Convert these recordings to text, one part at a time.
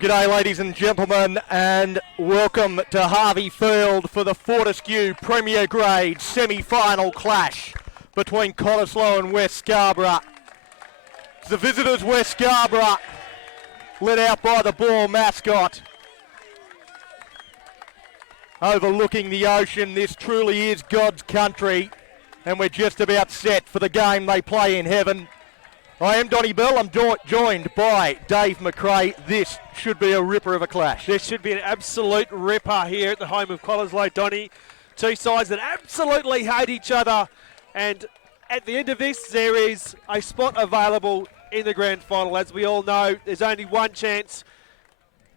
Well, g'day ladies and gentlemen, and welcome to Harvey Field for the Fortescue Premier Grade semi-final clash between Cottesloe and West Scarborough. It's the visitors West Scarborough, led out by the Ball mascot. Overlooking the ocean, this truly is God's country, and we're just about set for the game they play in heaven. I am Donnie Bell. I'm joined by Dave McRae. This should be a ripper of a clash. This should be an absolute ripper here at the home of Cottesloe, Donnie. Two sides that absolutely hate each other. And at the end of this, there is a spot available in the grand final. As we all know, there's only one chance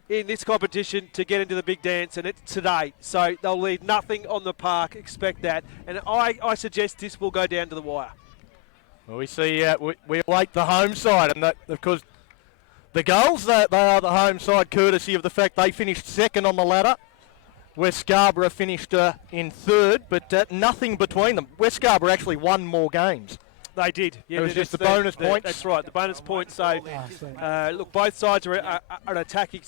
in this competition to get into the big dance, and it's today. So they'll leave nothing on the park. Expect that. And I suggest this will go down to the wire. Well, we see we await the home side, and that, of course, the goals, they are the home side courtesy of the fact they finished second on the ladder. West Scarborough finished in third, but nothing between them. West Scarborough actually won more games. They did. Yeah, it was just the bonus points. That's right, the bonus points. So, look, both sides are attacking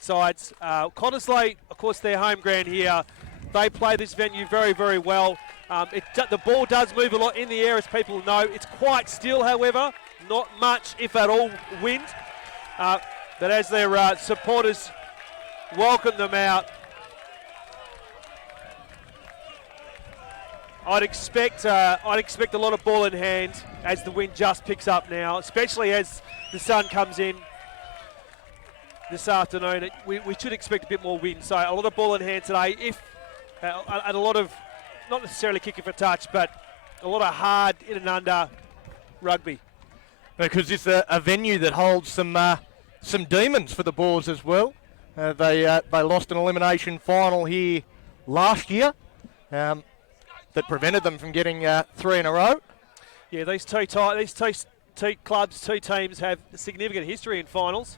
sides. Cottesloe, of course, their home ground here. They play this venue very, very well. The ball does move a lot in the air, as people know. It's quite still, however. Not much, if at all, wind. But as their supporters welcome them out, I'd expect a lot of ball in hand as the wind just picks up now, especially as the sun comes in this afternoon. We should expect a bit more wind, so a lot of ball in hand today. And a lot of, not necessarily kicking for touch, but a lot of hard in and under rugby. Because it's a venue that holds some demons for the Boars as well. They lost an elimination final here last year that prevented them from getting 3 in a row. Yeah, these two clubs, two teams have significant history in finals.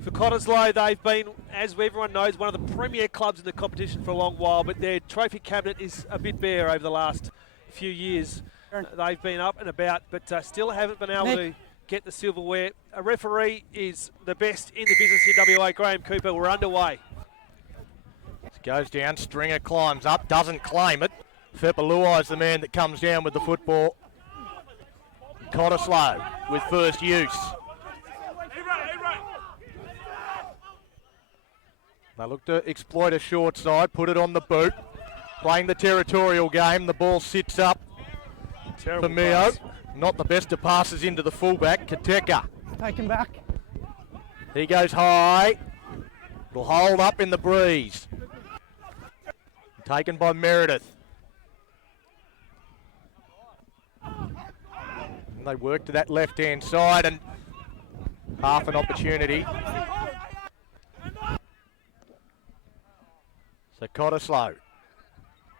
For Cottesloe, they've been, as everyone knows, one of the premier clubs in the competition for a long while, but their trophy cabinet is a bit bare over the last few years. They've been up and about, but still haven't been able to get the silverware. A referee is the best in the business in WA, Graham Cooper. We're underway. Goes down, Stringer climbs up, doesn't claim it. Fortescue is the man that comes down with the football. Cottesloe with first use. They look to exploit a short side, put it on the boot. Playing the territorial game, the ball sits up for Mio. Not the best of passes into the fullback, Kateka. Take him back. He goes high. Will hold up in the breeze. Taken by Meredith. And they work to that left-hand side, and half an opportunity. So Cottesloe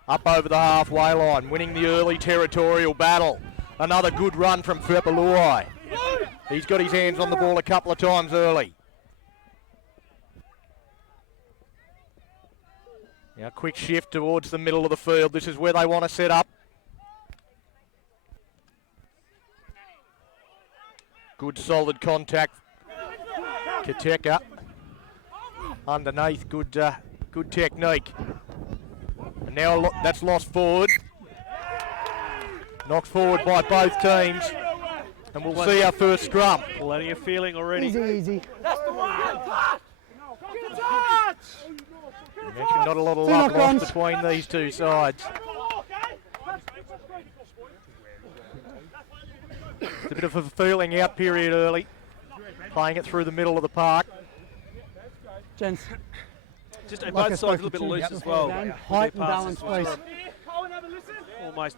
up over the halfway line, winning the early territorial battle. Another good run from Fortescue. He's got his hands on the ball a couple of times early. Now quick shift towards the middle of the field. This is where they want to set up. Good solid contact. Kateka underneath, good technique. And now that's lost forward. Knocked forward by both teams. And we'll see our first scrum. Plenty of feeling already. Easy. That's the one. You mentioned not a lot of love lost between these two sides. It's a bit of a feeling out period early. Playing it through the middle of the park. Gents. Just both sides a little bit loose as well. Height and balance, please. Almost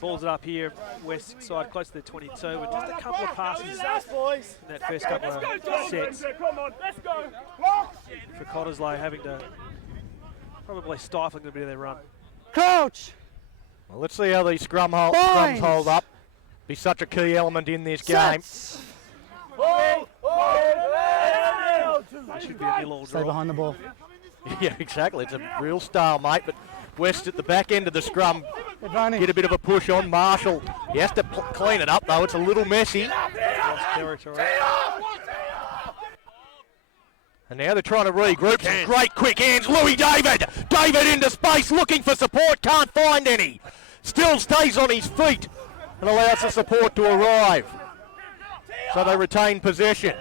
balls it up here, west side, close to the 22, and just a couple of passes in that first couple of sets. For Cottesloe having to probably stifling a bit of their run. Coach! Well, let's see how these scrums hold up. Be such a key element in this game. It should be a nil all Stay draw. behind the ball. Yeah, exactly. It's a real stalemate, but West at the back end of the scrum Advantage. get a bit of a push on Marshall. He has to clean it up, though. It's a little messy. Lost territory. And now they're trying to regroup. Some great quick hands. Louis David. David into space, looking for support. Can't find any. Still stays on his feet and allows the support to arrive. So they retain possession.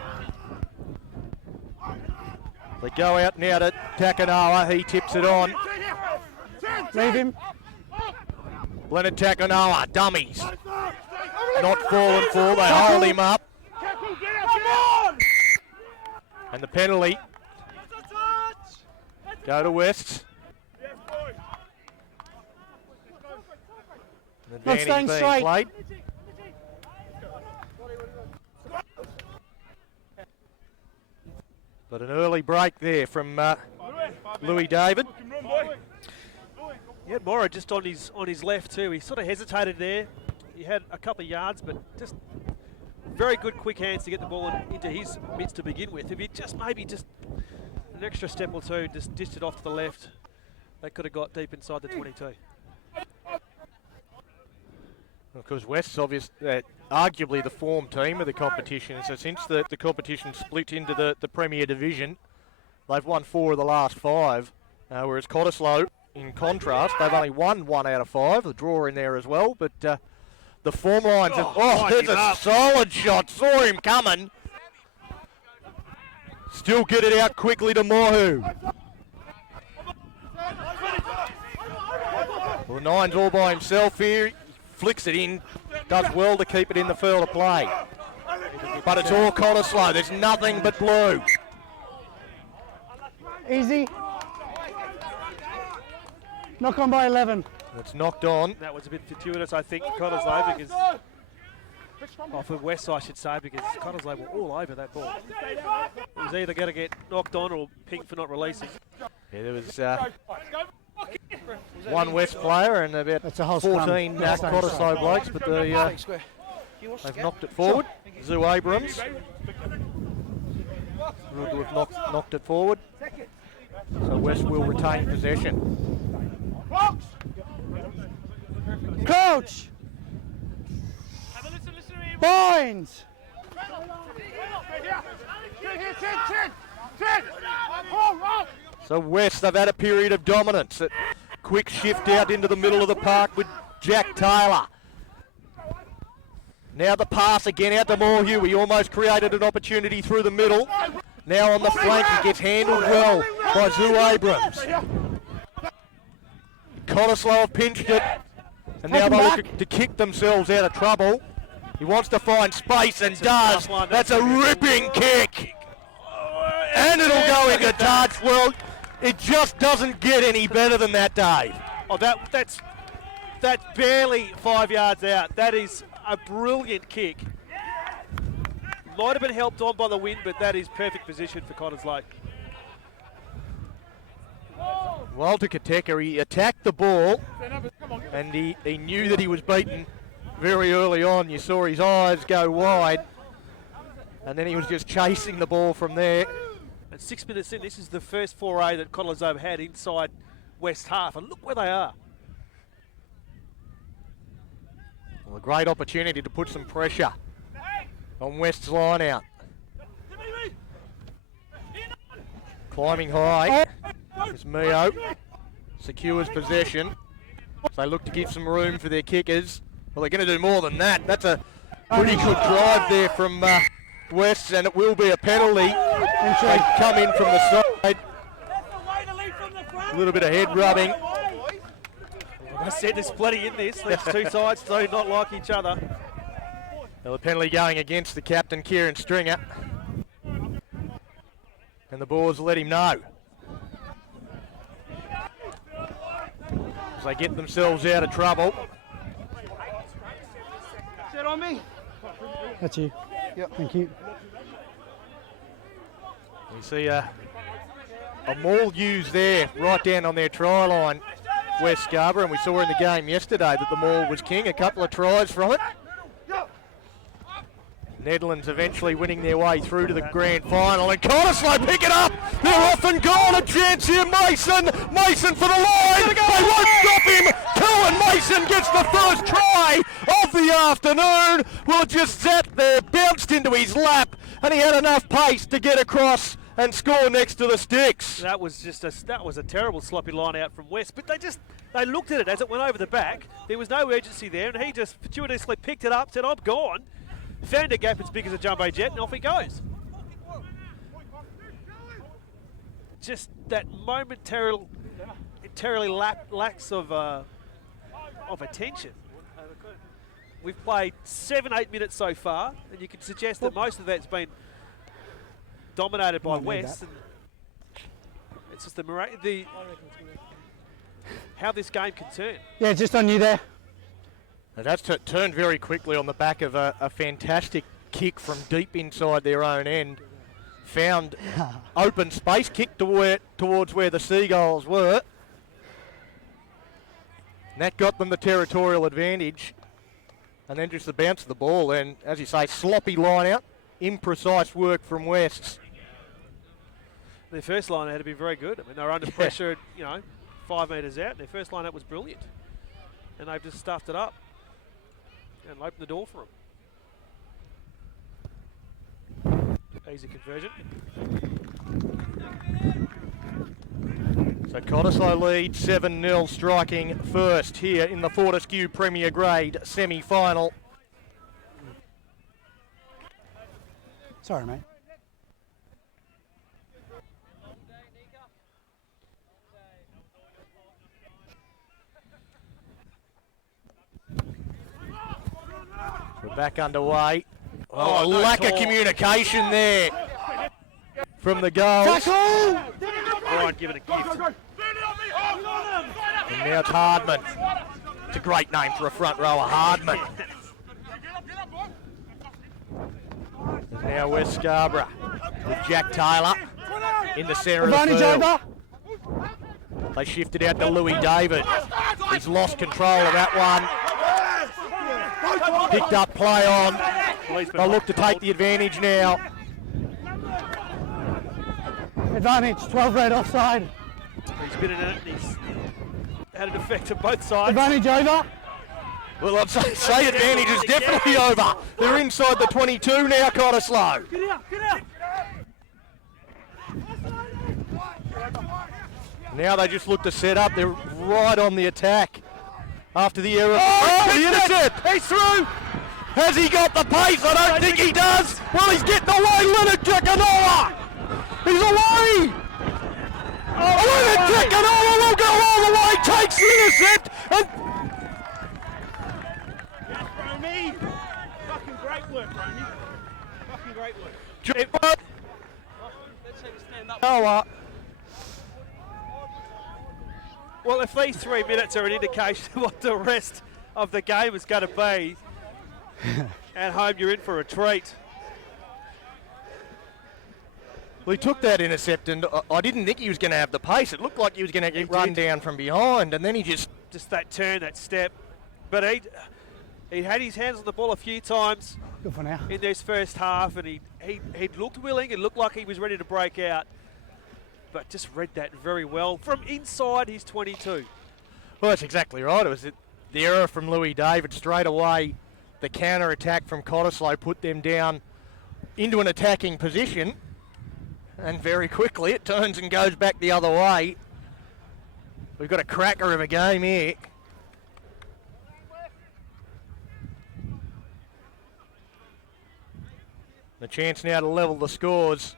They go out now to Takanoa. He tips it on. Leave him. Leonard Takanoa, dummies. Not fallen for. They hold him up. And the penalty. Go to West. Not staying straight. Played. But an early break there from Louis David. He had Morrow just on his left too. He sort of hesitated there. He had a couple of yards, but just very good quick hands to get the ball into his midst to begin with. If he just maybe just an extra step or two, just dished it off to the left, they could have got deep inside the 22. Because West's arguably the form team of the competition. So since the competition split into the Premier Division, they've won 4 of the last 5. Whereas Cottesloe, in contrast, they've only won 1 out of 5. The draw in there as well. But the form lines, there's a solid shot. Saw him coming. Still get it out quickly to Mohu. Well, the Nine's all by himself here. Flicks it in, does well to keep it in the field of play. But it's all Cottesloe, there's nothing but blue. Easy. Knock on by 11. It's knocked on. That was a bit fortuitous, I think, for Cottesloe, because, for West, I should say, because Cottesloe were all over that ball. It was either going to get knocked on or pinged for not releasing. Yeah, there was one West player and about 14 Cottesloe blokes, but they've knocked it forward. Zoo Abrams ruled to have knocked it forward. So West will retain possession. Coach! Binds! So West, they've had a period of dominance. A quick shift out into the middle of the park with Jack Taylor. Now the pass again out to Moorhew. He almost created an opportunity through the middle. Now on the flank, he gets handled well by Zoo Abrams. Cottesloe have pinched it, and now they look to kick themselves out of trouble. He wants to find space and does. That's a ripping kick. And it'll go into touch. Well, it just doesn't get any better than that, Dave. Oh, that's barely 5 yards out. That is a brilliant kick. Might have been helped on by the wind, but that is perfect position for Cottesloe. Walter Kateka, he attacked the ball, and he knew that he was beaten very early on. You saw his eyes go wide, and then he was just chasing the ball from there. And 6 minutes in, this is the first foray that Cottesloe have had inside West half, and look where they are. Well, a great opportunity to put some pressure on West's line out. Climbing high is Mio. Secures possession. So they look to give some room for their kickers. Well, they're going to do more than that. That's a pretty good drive there from West, and it will be a penalty. They come in from the side. A little bit of head rubbing. I said there's plenty in this. These two sides do not like each other. Well, the penalty going against the captain, Kieran Stringer. And the Boars let him know. As they get themselves out of trouble. Sit on me. That's you. Yep. Thank you. You see a maul used there, right down on their try line, West Scarborough, and we saw in the game yesterday that the maul was king. A couple of tries from it. Netherlands eventually winning their way through to the grand final, and Cottesloe pick it up. They're off and gone. A chance here. Mason for the line. They won't stop him. Cohen Mason gets the first try of the afternoon. Well, it just sat there, bounced into his lap, and he had enough pace to get across and score next to the sticks. That was just that was a terrible sloppy line out from West, but they looked at it as it went over the back. There was no urgency there, and he just fortuitously picked it up, said, "I'm gone," found a gap as big as a jumbo jet, and off he goes. Just that momentarily lax of attention. We've played 7-8 minutes so far, and you can suggest that most of that's been dominated by West. And it's just how this game can turn. Yeah, just on you there. Now that's turned very quickly on the back of a fantastic kick from deep inside their own end. Found open space, kicked towards where the Seagulls were. And that got them the territorial advantage. And then just the bounce of the ball, and as you say, sloppy line out, imprecise work from Wests. Their first line had to be very good. I mean, they were under pressure, 5 metres out, and their first line out was brilliant. And they've just stuffed it up and opened the door for them. Easy conversion. So Cottesloe leads 7-0, striking first here in the Fortescue Premier Grade semi-final. Sorry, mate. We're back underway. Oh, a lack of communication there from the goals. Ryan giving a gift. And now it's Hardman. It's a great name for a front rower, Hardman. Now West Scarborough with Jack Taylor in the centre of the Advantage field. over. They shifted out to Louis David. He's lost control of that one. Picked up play on. They'll look to take the advantage now. Advantage, 12 red offside. He's been in it, and he's had an effect on both sides. Advantage over. Well, I'd say advantage is definitely over. They're inside the 22 now, Cottesloe. Get out, get out. Now they just look to set up. They're right on the attack after the error. Oh, the intercept! He's through! Has he got the pace? I don't think he does. Well, he's getting away. Leonard Tekanoa! He's away! Leonard Tekanoa will go all the way, takes the intercept, and Romy! Fucking great work, Romy. Fucking great work. Let's have a stand up. Noah. Well, if these 3 minutes are an indication of what the rest of the game is going to be, at home you're in for a treat. Well, he took that intercept, and I didn't think he was going to have the pace. It looked like he was going to get run down from behind, and then he just that turn, that step. But he had his hands on the ball a few times Good for now. in this first half, and he looked willing. It looked like he was ready to break out, but just read that very well from inside his 22. Well, that's exactly right. It was the error from Louis David straight away. The counter-attack from Cottesloe put them down into an attacking position, and very quickly it turns and goes back the other way. We've got a cracker of a game here. The chance now to level the scores.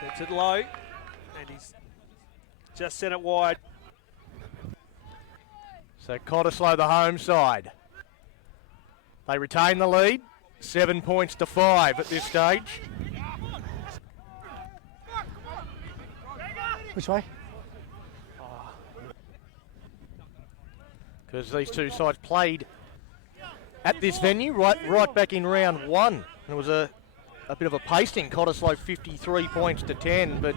Gets it low, and he's just sent it wide. So Cottesloe the home side. They retain the lead, 7 points to 5 at this stage. Which way? Because these two sides played at this venue right back in round 1. It was a bit of a pasting. Cottesloe 53 points to 10, but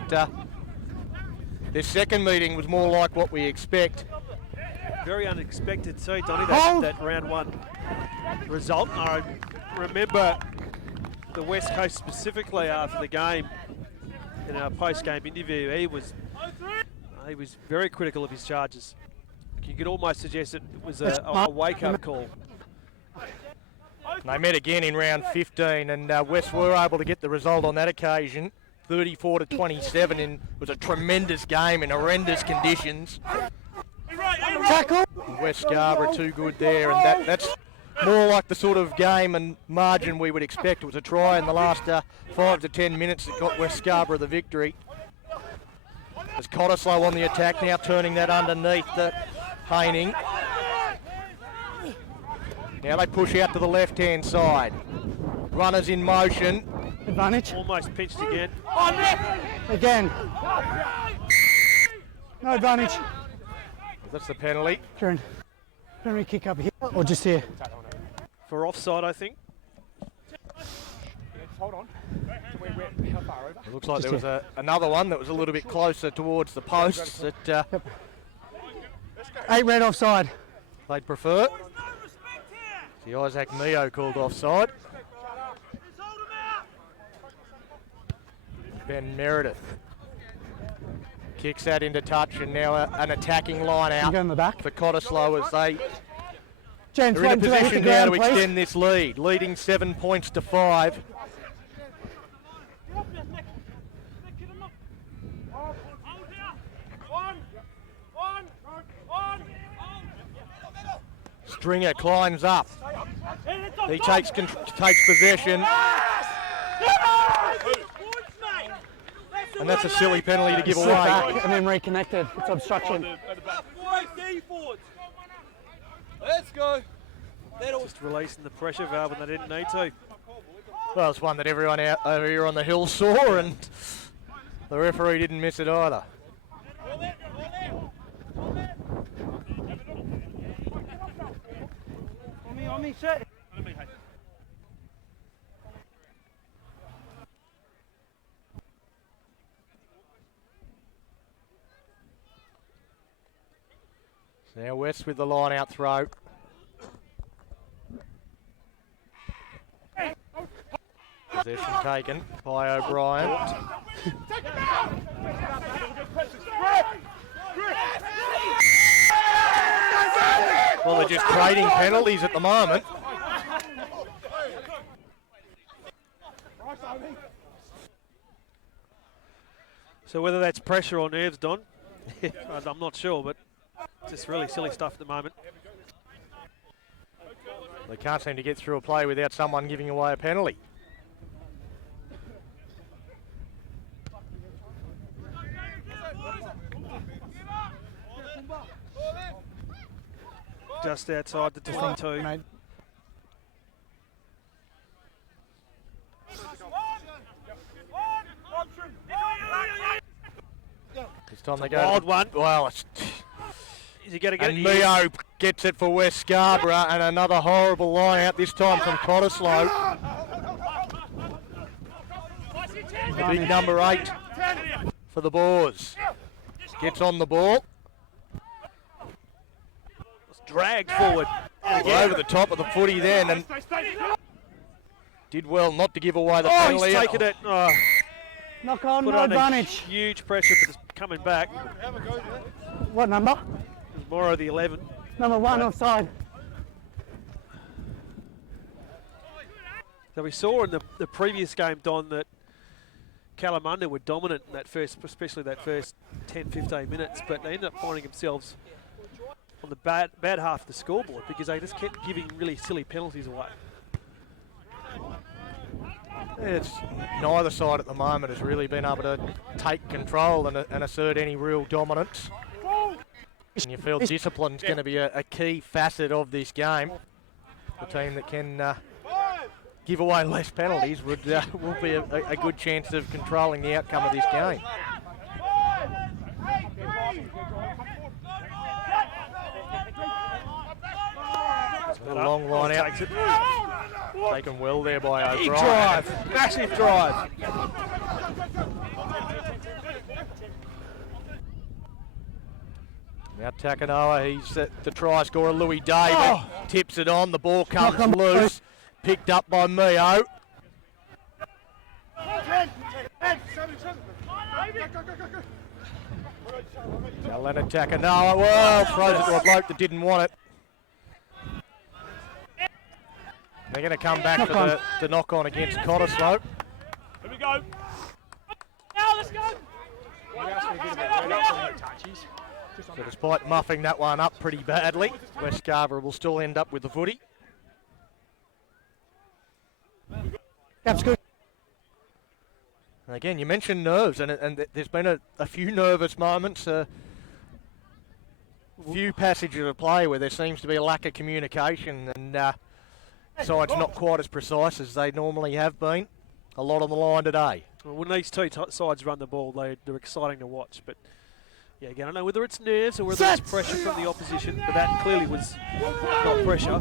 their second meeting was more like what we expect. Very unexpected too, Donny, that round 1 result. I remember the West Coast specifically after the game in our post-game interview. He was very critical of his charges. You could almost suggest it was a wake-up call. They met again in round 15, and West were able to get the result on that occasion, 34-27. It was a tremendous game in horrendous conditions. Tackle. West Scarborough too good there, and that's more like the sort of game and margin we would expect. It was a try in the last 5 to 10 minutes that got West Scarborough the victory. As Cottesloe on the attack now, turning that underneath the Haining. Now they push out to the left-hand side. Runners in motion. Advantage. Almost pinched again. Again. No advantage. That's the penalty. Kieran, can we kick up here or just here? For offside, I think. Hold on. How far over? It looks like Just there was another one that was a little bit closer towards the posts that 8 red offside. they'd prefer. The Isaac Mio called offside. Ben Meredith kicks that into touch, and now an attacking line You go in out the back. for Cottesloe as they James, are in a wait until they hit the position now ground, to please. extend this lead, leading 7 points to 5. Stringer climbs up. He takes possession. And that's a silly penalty to give Slip away. back and then reconnected. It's obstruction. Let's go. Just releasing the pressure valve when they didn't need to. Well, it's one that everyone out over here on the hill saw, and the referee didn't miss it either. On me, set. Now West with the line out throw. Possession taken by O'Brien. Well, they're just trading penalties at the moment. So whether that's pressure or nerves, Don, I'm not sure, but just really silly stuff at the moment. They can't seem to get through a play without someone giving away a penalty. Just outside the 22. Mate. This time they go. Wild one. Well, it's, Is he going to get and it? Mio gets it for West Scarborough, and another horrible line out, this time from Cottesloe. The big number 8 for the Boars. Gets on the ball. Dragged forward. Well, over the top of the footy then, and did well not to give away the Oh, penalty. he's taken it. Oh, Knock on, put no under advantage. huge pressure, but it's coming back. What number? Morrow the 11. Number 1 offside. So we saw in the previous game, Don, that Kalamunda were dominant in that first, especially that first 10-15 minutes, but they ended up finding themselves on the bad half of the scoreboard because they just kept giving really silly penalties away. It's neither side at the moment has really been able to take control and assert any real dominance. And you feel discipline's going to be a key facet of this game. The team that can give away less penalties will be a good chance of controlling the outcome of this game. A long line out. Takes it. Taken well there by Big O'Brien. drive. Massive drive. Now Takanoa, he's the try scorer, Louis David, tips it on, the ball comes Knock on loose, picked up by Mio. Now Leonard Takanoa, well, throws it to a bloke that didn't want it. They're going to come back for the knock-on against Cottesloe. Here we go. Now let's go. So despite muffing that one up pretty badly, West Scarborough will still end up with the footy. That's good. And again, you mentioned nerves, and there's been a few nervous moments, a few passages of play where there seems to be a lack of communication, and sides not quite as precise as they normally have been. A lot on the line today. Well, when these two sides run the ball, they're exciting to watch. But yeah, again, I don't know whether it's nerves or whether it's pressure from the opposition, but that clearly was not pressure.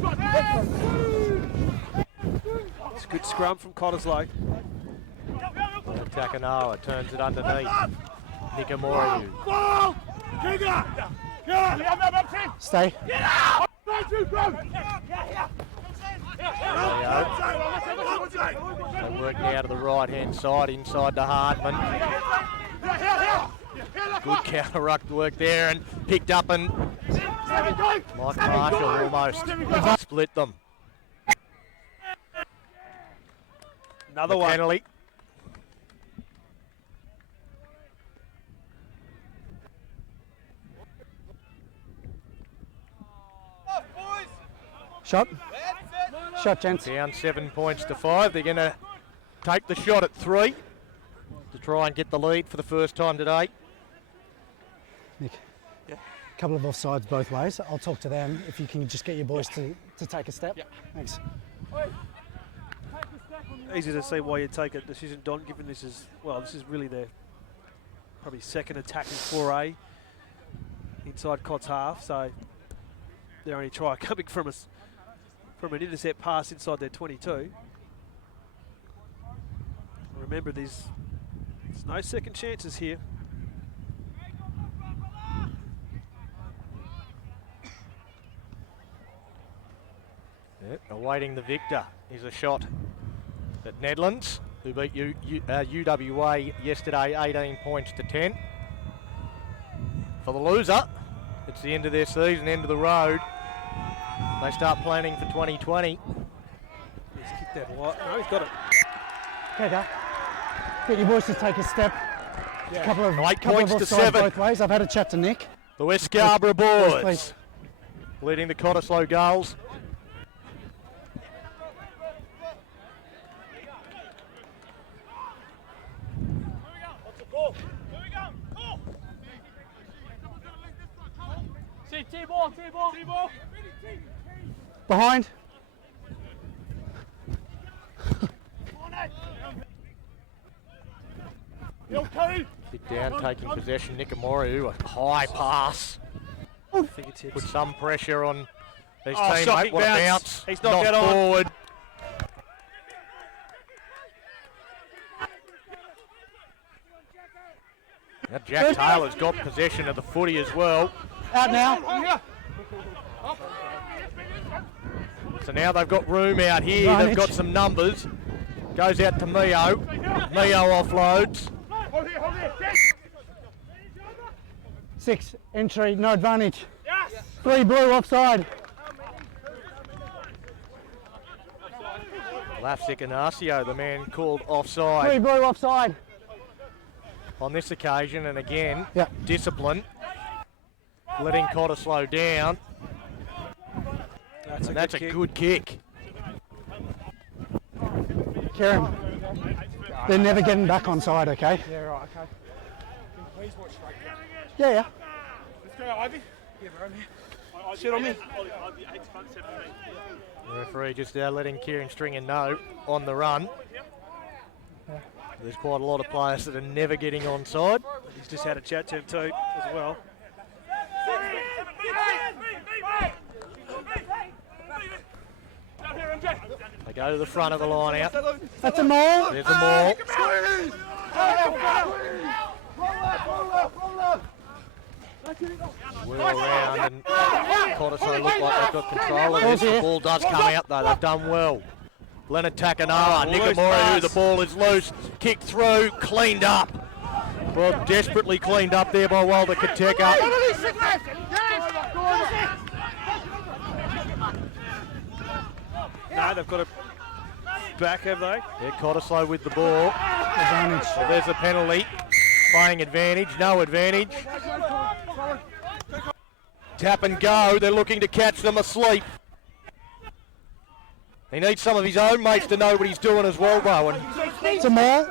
It's a good scrum from Cottesloe. Takanawa turns it underneath. Nikamoriu. Stay. They work now to the right-hand side, inside to Hartman. Good counter ruck work there, and picked up, and Mike Marshall almost split them. Another one. Penalty. Shot. Shot, gents. Down 7 points to 5. They're going to take the shot at 3 to try and get the lead for the first time today. Nick, a couple of offsides both ways. I'll talk to them if you can just get your boys to take a step. Thanks. Easy to see why you take a decision, Don, given this is really their probably second attacking foray inside Cott's half, so their only try coming from an intercept pass inside their 22. Remember, there's no second chances here. Yep, awaiting the victor is a shot at Nedlands, who beat UWA yesterday 18 points to 10. For the loser, it's the end of their season, end of the road. They start planning for 2020. He's kicked that wide. No, he's got it. Okay, Dad. Get your boys to take a step. Yeah. Couple of 8 couple points of to offsides 7. both ways. I've had a chat to Nick. The West Scarborough Boys, boys please. leading the Cottesloe goals. Behind. Bit down, taking possession. Nikamoriu, a high pass. Fingertips. Put some pressure on his Oh, teammate. shocking What a bounce. bounce. He's knocked that on. forward. Now Jack Taylor's got possession of the footy as well. Out now. So now they've got room out here. Advantage. They've got some numbers. Goes out to Mio. Mio offloads. 6. Entry. No advantage. 3 blue offside. Lafsic Inacio, the man called 3 offside blue offside. on this occasion, and again, Yeah. discipline. Letting Cottesloe down. That's A good kick. Kieran. They're never getting back on side, okay? Yeah, right, okay. Please watch straight. Yeah, yeah. Let's go, Ivy. Yeah, bro. Sit on me. The referee just letting Kieran Stringer know on the run. There's quite a lot of players that are never getting onside. He's just had a chat to him too, as well. They go to the front of the line out. That's a maul. There's a maul. Whirl around, and Cottesloe look like they've got control of this. The ball does come out though. They've done well. Leonard Takanawa, Nikamoriu, the ball is loose. Kicked through, cleaned up. Well, desperately cleaned up there by Walter Kateka. No, they've got it back, have they? Yeah, Cottesloe with the ball. Advantage. So there's a penalty. Playing advantage, no advantage. Tap and go, they're looking to catch them asleep. He needs some of his own mates to know what he's doing as well, Bowen. It's a maul.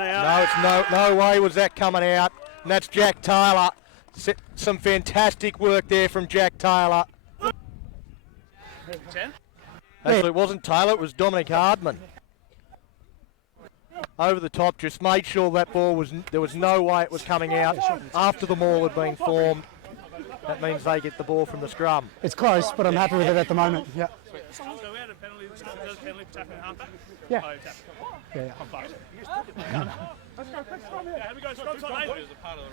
No, it's no way was that coming out. And that's Jack Taylor. Some fantastic work there from Jack Taylor. Actually, it wasn't Taylor, it was Dominic Hardman. Over the top, just made sure that ball there was no way it was coming out after the maul had been formed. That means they get the ball from the scrum. It's close, but I'm happy with it at the moment. Yeah. So we had a penalty tap and half. Yeah. Oh, tap. Yeah. Let's go, here we go, scrum time, mate.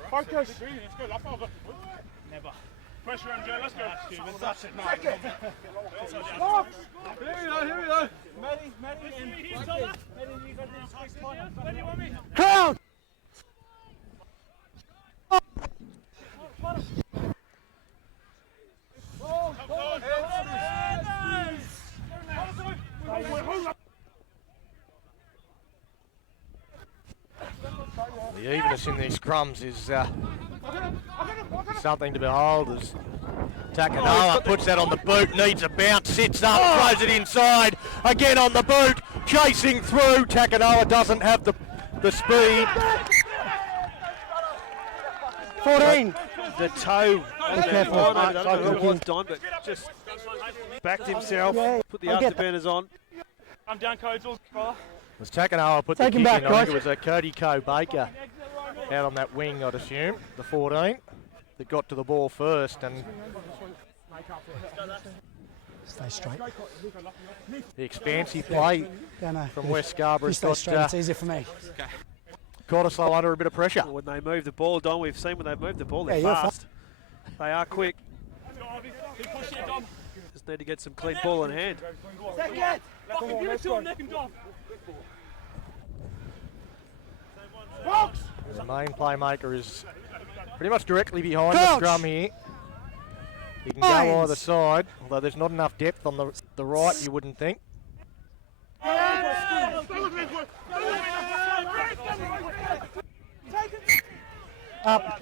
Focus. Let's go, never. Pressure on Joe, let's go. Here we go. Maddie, Crowd! The evenness in these scrums is something to behold as Takanoa puts that on the boot, needs a bounce, sits up, throws it inside, again on the boot, chasing through. Takanoa doesn't have the speed. 14. The toe. Be careful. I don't know who it was, Don, but just backed himself, put the I'll get afterburners on. I'm down, coach. Was Takanoa put the Take kick him back, in? I think guys. it was Cody Baker out on that wing, I'd assume, the 14, that got to the ball first, and Stay straight. the expansive play Yeah, no. from West If Scarborough's you stay straight, got it's easier for me. Cottesloe under a bit of pressure. When they move the ball, Don, we've seen when they move the ball, they're Yeah, you're fast. They are quick. Just need to get some clean ball in hand. The main playmaker is pretty much directly behind the Crouch. scrum here. He can go Lines. either side, although there's not enough depth on the right, you wouldn't think. Up.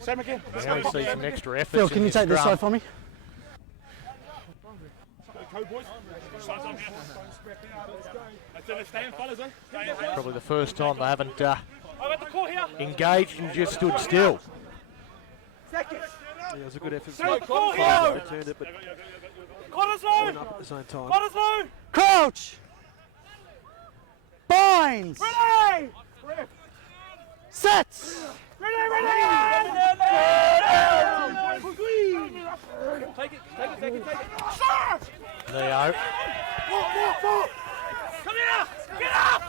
Same again. Now we see some extra effort. Phil, can you take this side for me? Go, boys. Sides on here. Let's stay in, fellas, eh? Probably the first time they haven't I'm at the court here. engaged and just stood still. Yeah, it was a good effort. Stay court here. Returned it, but Cottesloe. went up at the same time. Cottesloe. Crouch! Binds! Ready. Sets! Ready. Take it. Leo. Come here. Get up.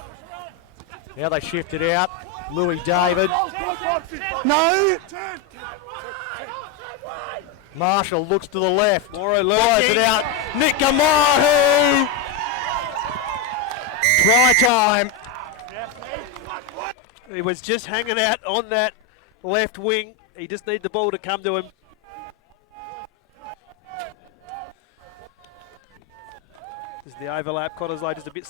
Now they shift it out. Louis David. No! Marshall looks to the left. Moro Fires it out. Nick Amahu. Try time. He was just hanging out on that left wing. He just needed the ball to come to him. There's the overlap. Cottesloe just a bit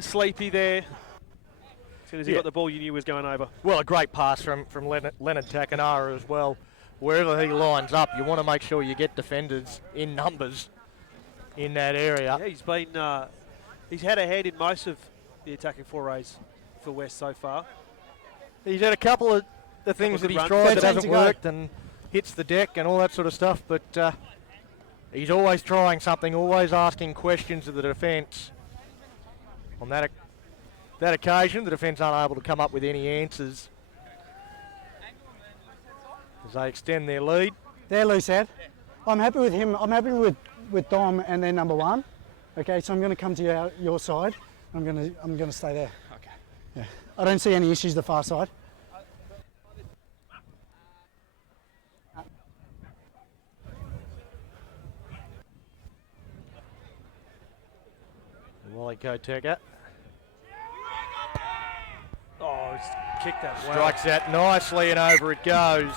sleepy there. As soon as he Yeah. got the ball, you knew he was going over. Well, a great pass from Leonard Takanoa as well. Wherever he lines up, you want to make sure you get defenders in numbers in that area. Yeah, he's had a hand in most of the attacking forays for West so far. He's had a couple of the things that good he's runs. tried that 13 hasn't to go. worked and hits the deck and all that sort of stuff, but he's always trying something, always asking questions of the defence. On that occasion, the defence aren't able to come up with any answers as they extend their lead. There, loose head. I'm happy with him. I'm happy with Dom and their number one. Okay, so I'm going to come to your side. I'm going to stay there. Okay. Yeah. I don't see any issues the far side. Ollie Koteka. Oh, he's kicked that well. Strikes that nicely and over it goes.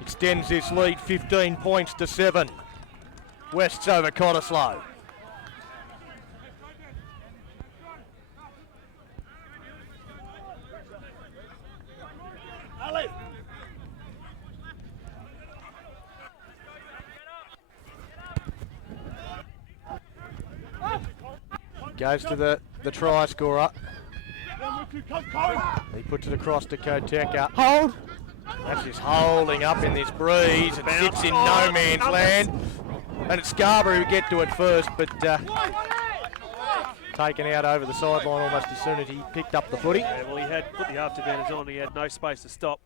Extends this lead 15 points to 7. West's over Cottesloe. Goes to the try scorer. He puts it across to Koteka. Hold. That's just holding up in this breeze. It sits in no man's land. And it's Scarborough who get to it first, but taken out over the sideline almost as soon as he picked up the footy. Yeah, well, he had put the half advantage on. He had no space to stop.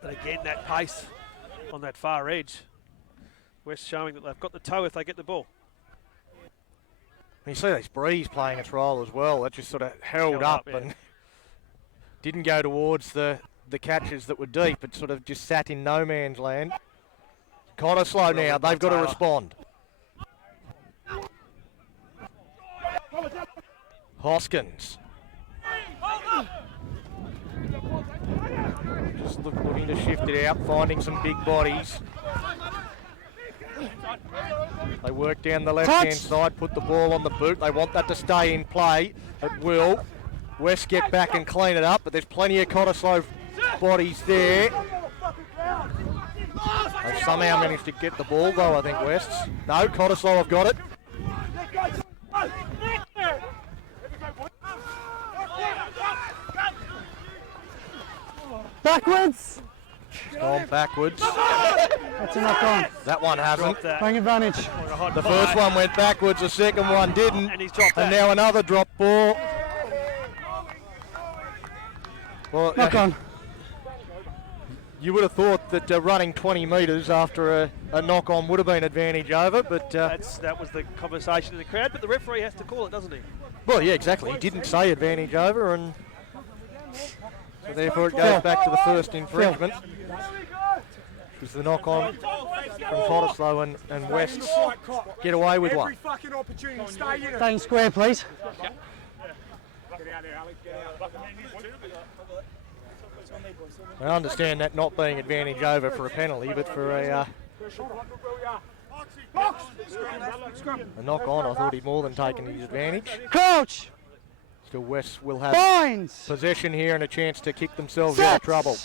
But again, that pace on that far edge. West showing that they've got the toe if they get the ball. You see this breeze playing its role as well. That just sort of held up yeah. and didn't go towards the catches that were deep. It sort of just sat in no man's land. Cottesloe now, they've got to respond. Hoskins. Just looking to shift it out, finding some big bodies. They work down the left-hand side, put the ball on the boot. They want that to stay in play. It will. West get back and clean it up, but there's plenty of Cottesloe bodies there. They've somehow managed to get the ball though, I think, West's. No, Cottesloe have got it. Backwards. It's gone backwards. That's a knock on. That one hasn't. Playing advantage. The first one went backwards, the second one didn't. And he's dropped that. And now another drop ball. Well, Knock on. You would have thought that running 20 metres after a knock-on would have been advantage over, but... that was the conversation in the crowd, but the referee has to call it, doesn't he? Well, yeah, exactly. He didn't say advantage over, and so therefore it goes back to the first infringement. Because the knock-on from Cottesloe and West get away with one. Staying square, please. I understand that not being advantage over for a penalty, but for a knock-on, I thought he'd more than taken his advantage. Crouch. Still, West will have Binds. possession here and a chance to kick themselves out of trouble.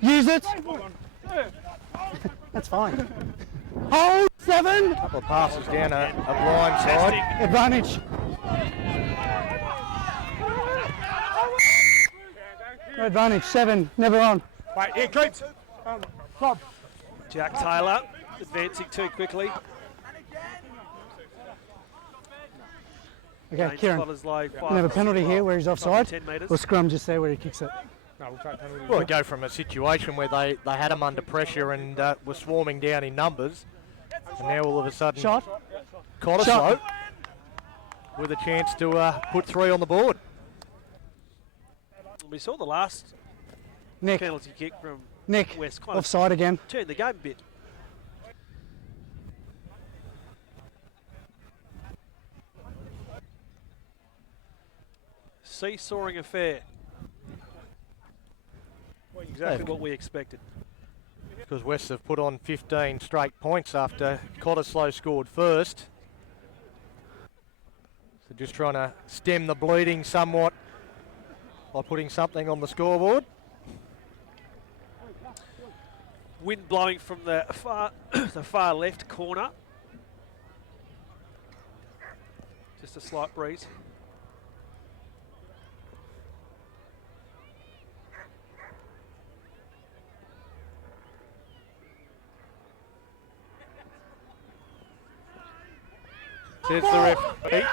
Use it. That's fine. Hold 7. Couple of passes down a blind side. Advantage. No advantage. 7. Never on. Right, here, Clint. Club. Jack Taylor advancing too quickly. Okay, Kieran. Cottesloe, We have a penalty here where he's offside. 10 metres. Or scrum just there where he kicks it. No, we'll take penalty. Well, we go from a situation where they had him under pressure and were swarming down in numbers, and now all of a sudden, Shot. Cottesloe with a chance to put 3 on the board. We saw the last Nick. penalty kick from Nick. West. Kind of Offside again. turned the game a bit. Seesawing affair. Exactly what we expected. Because West have put on 15 straight points after Cottesloe scored first. So just trying to stem the bleeding somewhat by putting something on the scoreboard. Wind blowing from the far left corner. Just a slight breeze. Says the referee.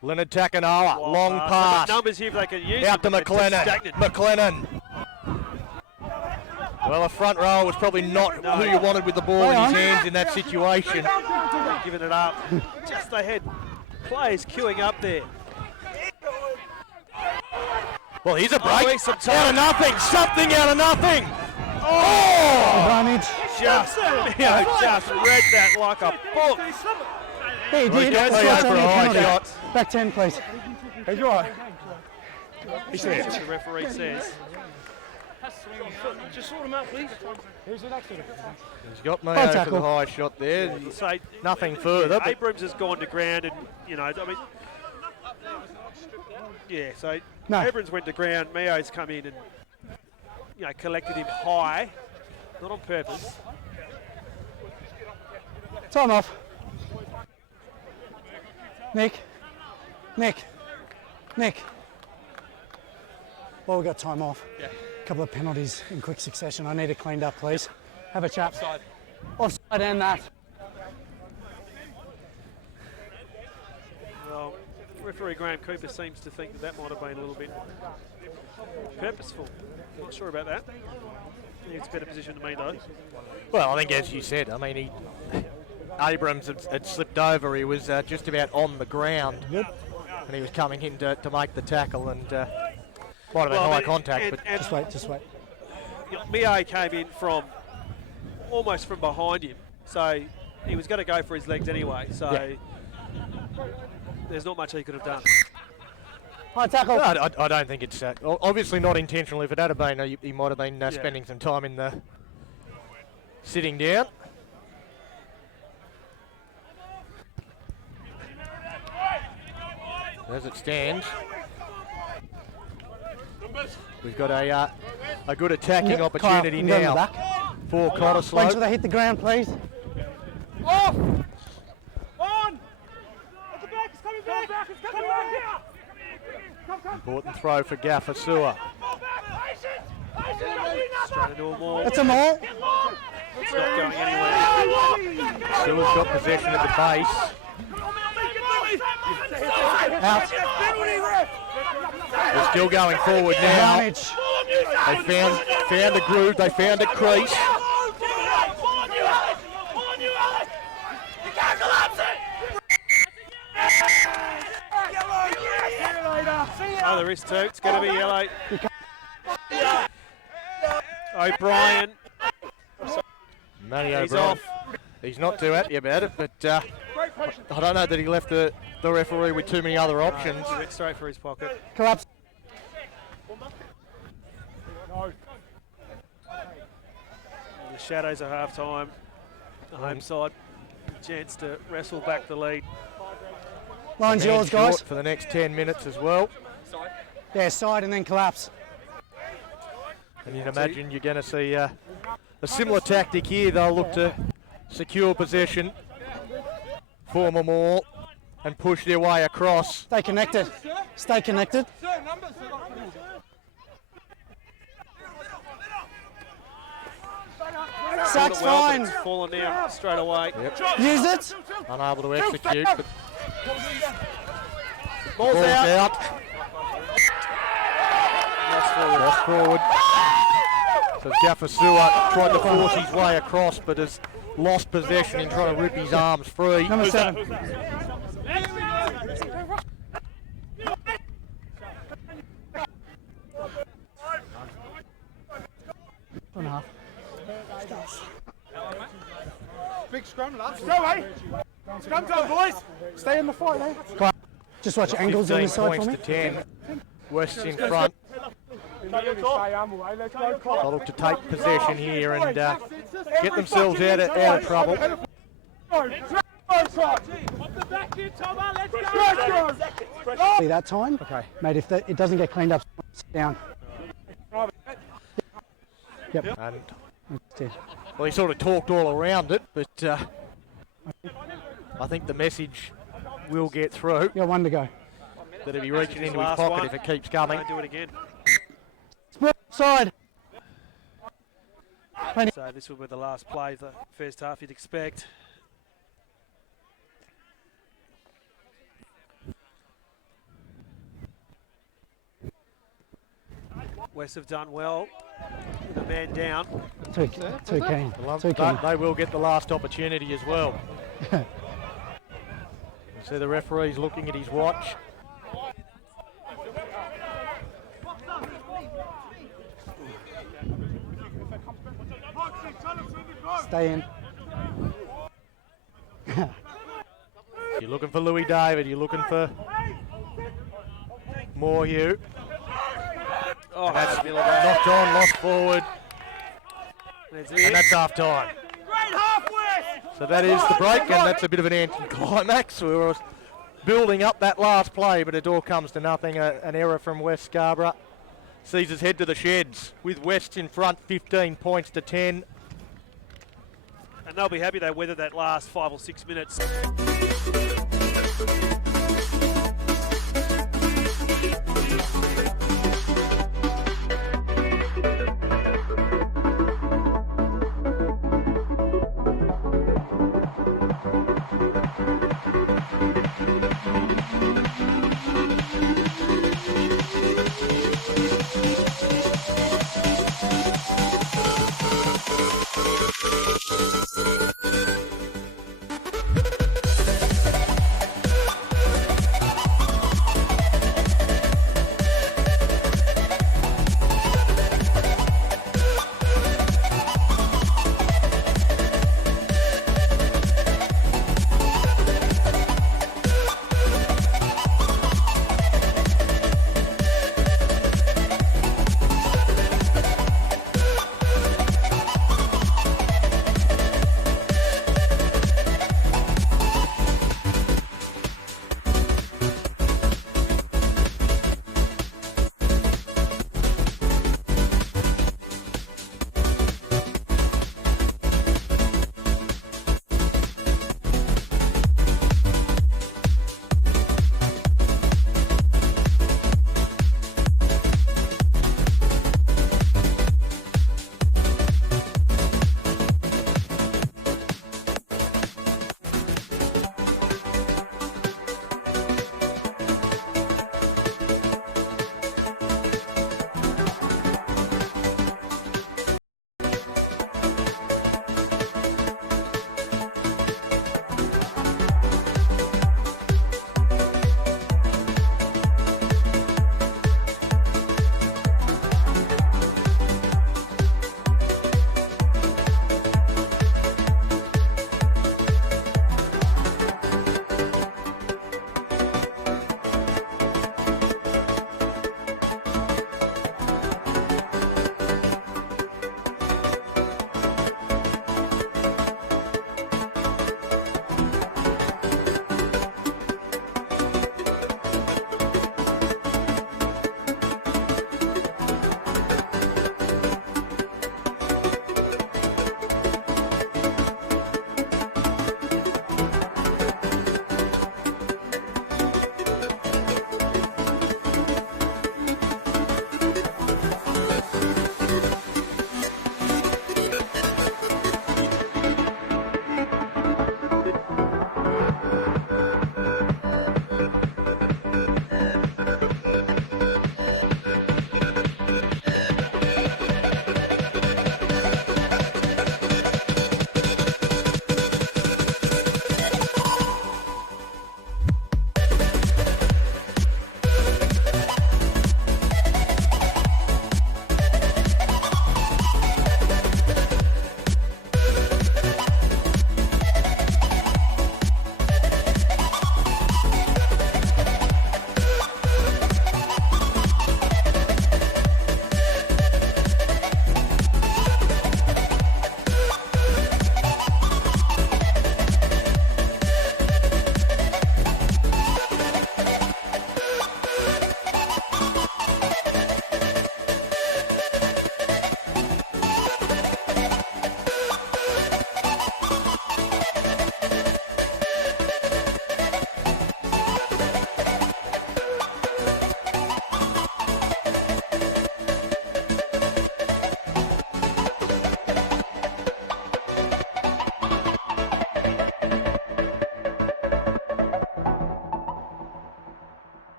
Leonard Takanawa, long pass. Numbers here if they can use Out to them, but it's McLennan. stagnant. McLennan. Well, a front row was probably not who you wanted with the ball in his hands in that situation. Giving it up. Just they had players queuing up there. Well, here's a break. Oh, some time. Out of nothing. Something out of nothing. Advantage. Just read that like a book. Yeah, he did. Goes That's why it's for only a a high penalty. shot. Back 10, please. He's all right. That's what the referee says. Just sort him out, please. Who's the next one? He's got High Mayo for tackle. the high shot there. So Nothing further. But Abrams has gone to ground, and I mean, yeah. So No. Abrams went to ground. Mayo's come in and collected him high, not on purpose. Time off. Nick. Well, we've got time off. Yeah. A couple of penalties in quick succession. I need it cleaned up, please. Have a chat. Offside and that. Well, referee Graham Cooper seems to think that might have been a little bit purposeful. Not sure about that. I think it's a better position to me though. Well, I think as you said, I mean, Abrams had slipped over. He was just about on the ground, and he was coming in to make the tackle, and might have been high contact. But Just wait. Mio came in from almost from behind him, so he was going to go for his legs anyway. So there's not much he could have done. High tackle. no, I don't think it's obviously not intentional. If it had been, he might have been spending some time in the sitting down. As it stands, we've got a good attacking opportunity Kyle, now back. for Wait till Cottesloe. they hit the ground, please. Off! On! At the back, it's coming back! It's coming back here! Come! Important throw for Gaffer Sewer. Straight into a maul. It's a maul. It's not going anywhere. Sewer's got possession at the base. Out. They're still going forward now. Advantage. They found a groove. They found a crease. Oh, there is two. It's going to be yellow. O'Brien. Matty He's O'Brien. off. He's not too happy about it, but I don't know that he left the referee with too many other options. He went straight for his pocket. Collapse. The shadows are half time. The home side chance to wrestle back the lead. Line's Man yours, guys. short for the next 10 minutes as well. Yeah, side and then collapse. And you'd imagine you're going to see a similar tactic here. They'll look to secure possession, form a maul, and push their way across. Stay connected. Stay connected. Sack's Well, but fine. it's fallen down straight away. Use it. Unable to execute, but Ball's ball's out. out. Cross forward. So Gaffer Sewer tried to force his way across, but has lost possession in trying to rip his arms free. Number 7. 2.5. Big scrum, lads. Go, eh? Scrum time, boys! Stay in the fight, eh? Just watch angles on 15 this side for points me. to 10. West's in front. They'll look to take possession here and get themselves out of trouble. See that time? Okay. Mate, if it doesn't get cleaned up, sit down. Yep. And That's it. well, he sort of talked all around it, but I think the message will get through You got one to go. that he'll be reaching into his Last pocket one. if it keeps coming. Don't do it again. Split side. So this will be the last play of the first half you'd expect. West have done well. The man down. Too keen. Too keen. They will get the last opportunity as well. So the referee's looking at his watch. Stay in. You're looking for Louis David. You're looking for more Hugh. Oh, That's that's middle there. knocked on, lost forward, That's and it. that's half time. So that is the break, and that's a bit of an anti-climax. We were building up that last play, but it all comes to nothing. An error from West Scarborough sees us head to the sheds with West in front, 15 points to 10. And they'll be happy they weathered that last 5 or 6 minutes.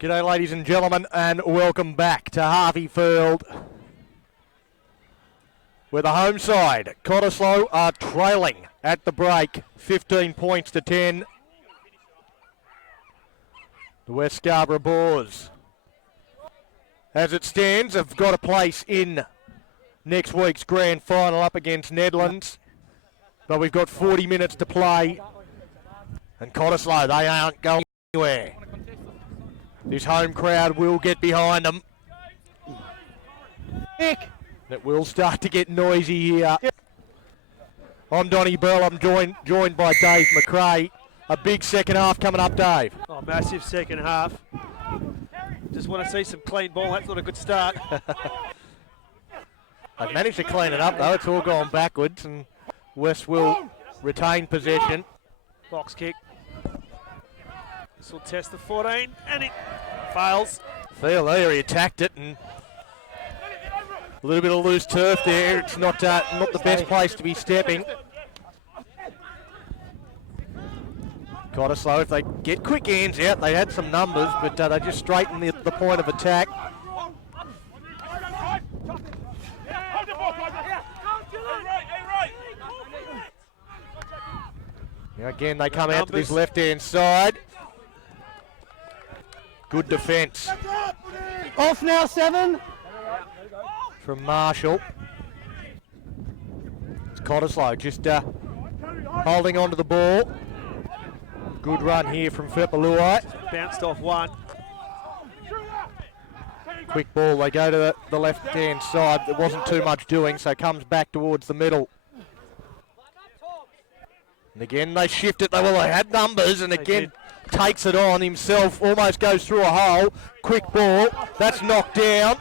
G'day ladies and gentlemen, and welcome back to Harvey Field, where the home side, Cottesloe, are trailing at the break, 15 points to 10. The West Scarborough Boars, as it stands, have got a place in next week's grand final up against Nedlands, but we've got 40 minutes to play, and Cottesloe, they aren't going anywhere. This home crowd will get behind them. It will start to get noisy here. I'm Donnie Bell. I'm joined by Dave McRae. A big second half coming up, Dave. Oh, massive second half. Just want to see some clean ball. That's not a good start. They've managed to clean it up, though. It's all gone backwards, and West will retain possession. Box kick. This will test the 14, and it fails. Feel there, he attacked it, and a little bit of loose turf there. It's not the best place to be stepping. Cottesloe, if they get quick hands out, they had some numbers, but they just straighten the point of attack. Now again, they come out to this left-hand side. Good defence. Off now, 7. From Marshall. It's Cottesloe just holding on to the ball. Good run here from Fepalui. Bounced off one. Quick ball, they go to the left-hand side. There wasn't too much doing, so comes back towards the middle. And again, they shift it. They had numbers, and again, takes it on himself, almost goes through a hole. Quick ball, that's knocked down.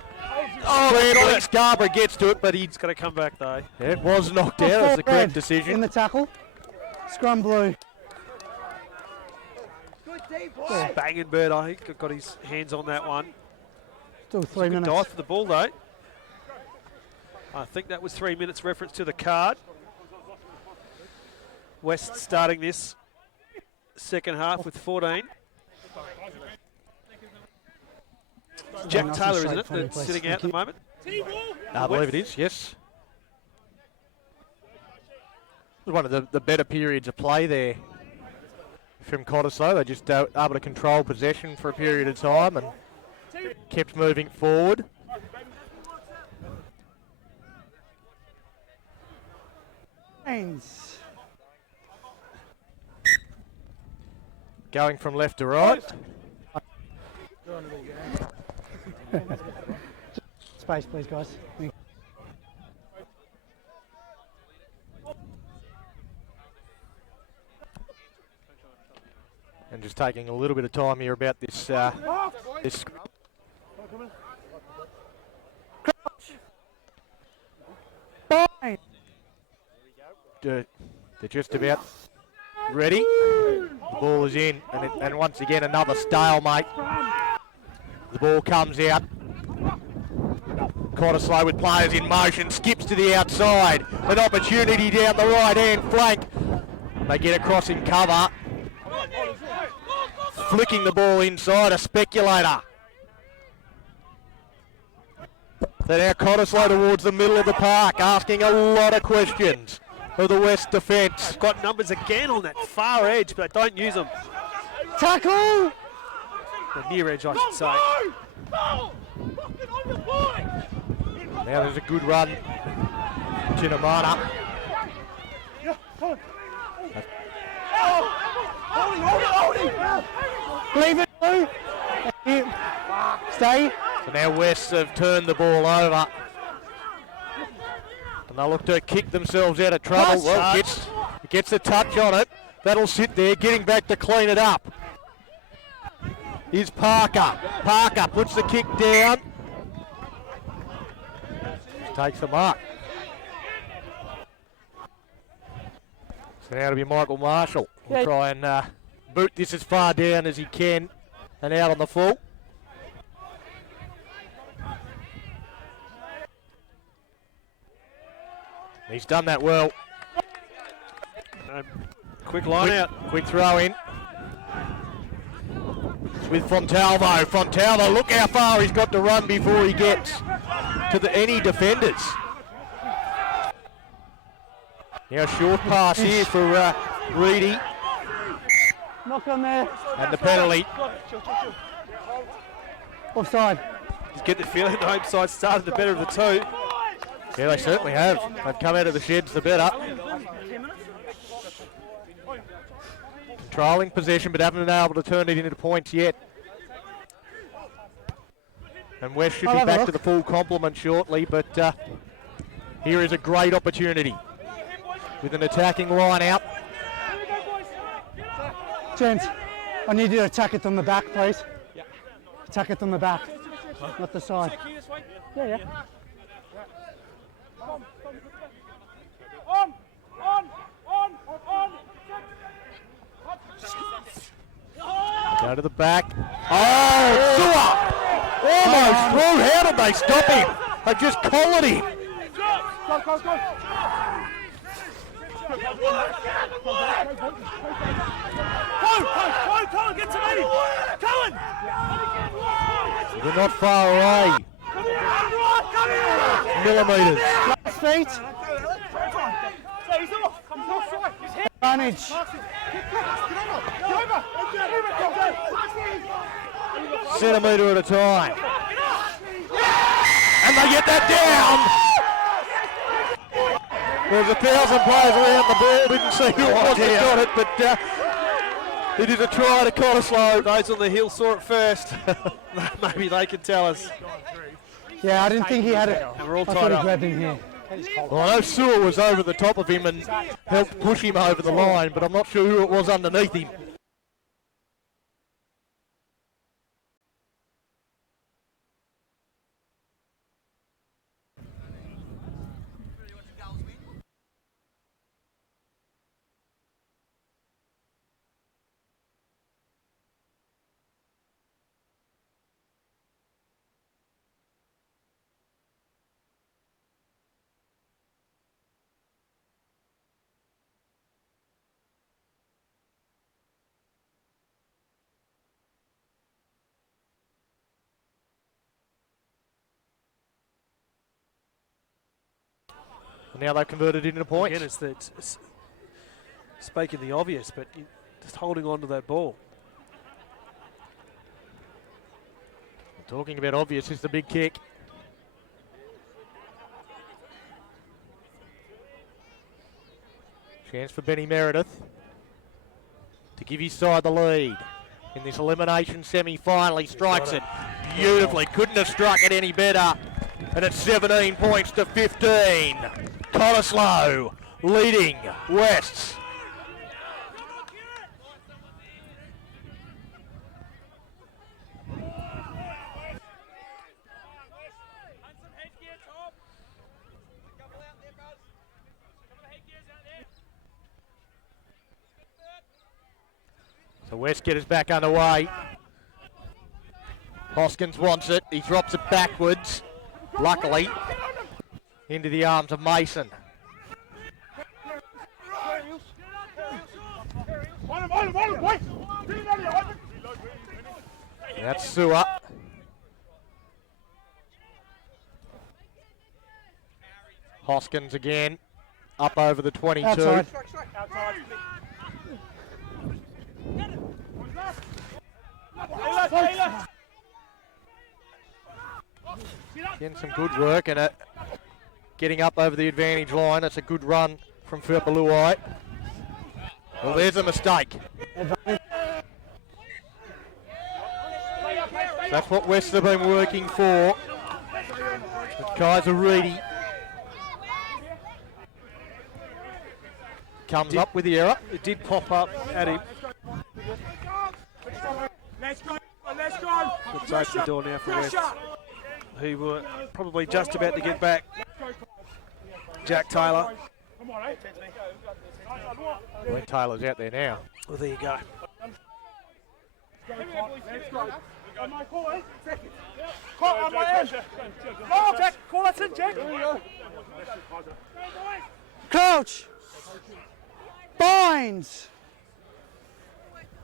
Oh, Scarborough gets to it, but he's got to come back though. It was knocked out. That's the correct decision. In the tackle. Scrum blue. Banging Bird, I think, got his hands on that one. Still 3 minutes. Dive for the ball though. I think that was 3 minutes reference to the card. West starting this second half with 14. Jack Taylor, isn't it, that's sitting out at the moment? I believe it is, yes. It was one of the better periods of play there from Cottesloe. They just able to control possession for a period of time and kept moving forward. Going from left to right. Space, please, guys. And just taking a little bit of time here about this. This. They're just about ready. The ball is in, and once again another stalemate. The ball comes out. Cottesloe with players in motion, skips to the outside. An opportunity down the right-hand flank. They get across in cover. Flicking the ball inside, a speculator. So now Cottesloe towards the middle of the park, asking a lot of questions of the West defence. Got numbers again on that far edge, but they don't use them. Tackle! The near edge, I should say. Now there's a good run. Chinamana. Leave it, Blue. Stay. So now West have turned the ball over. And they'll look to kick themselves out of trouble. Well, gets a touch on it. That'll sit there, getting back to clean it up. Is Parker. Parker puts the kick down. Takes the mark. So now it'll be Michael Marshall. He'll try and boot this as far down as he can and out on the full. He's done that well. Quick line out. Quick throw in. with Fontalvo. Fontalvo, look how far he's got to run before he gets to any defenders. Now short pass here for Reedy. Knock on there. And the penalty. Offside. Just get the feeling the home side started the better of the two. Yeah, they certainly have. They've come out of the sheds the better. Controlling possession, but haven't been able to turn it into points yet. And West should be back to the full complement shortly, but here is a great opportunity with an attacking line out. Gents, I need you to attack it on the back, please. Yeah. Attack it on the back, not the side. Yeah. Go to the back. Oh, Sewer! Almost through. How did they stop him? They just collared him. Go. Colin, get to me! Colin! They're not far away. Millimetres. Feet. Advantage. Centimetre at a time. And they get that down. There's 1,000 players around the ball. Didn't see who it was that got it, but it is a try to Cottesloe. Those on the hill saw it first. Maybe they can tell us. Yeah, I didn't think he had it. We're all I tied thought he up. grabbed him here. Well, I know Sewer was over the top of him and helped push him over the line, but I'm not sure who it was underneath him. Now they've converted into points. Again, it's speaking the obvious, but just holding on to that ball. Talking about obvious is the big kick. Chance for Benny Meredith to give his side the lead in this elimination semi-final. He strikes it beautifully. Couldn't have struck it any better. And it's 17 points to 15. Cottesloe leading Wests. So Westgate is back underway. Hoskins wants it. He drops it backwards. Luckily, into the arms of Mason. That's Sewer. Hoskins again, up over the 22. Outside. Getting some good work and getting up over the advantage line. That's a good run from Furpaluai. Well, there's a mistake. That's what West have been working for. But Kaiser Reedy comes up with the error. It did pop up at him. Let's go. It's open the door now for West, who were probably just about to get back. Jack Taylor. Glenn Taylor's out there now. Well, there you go. Crouch. Binds.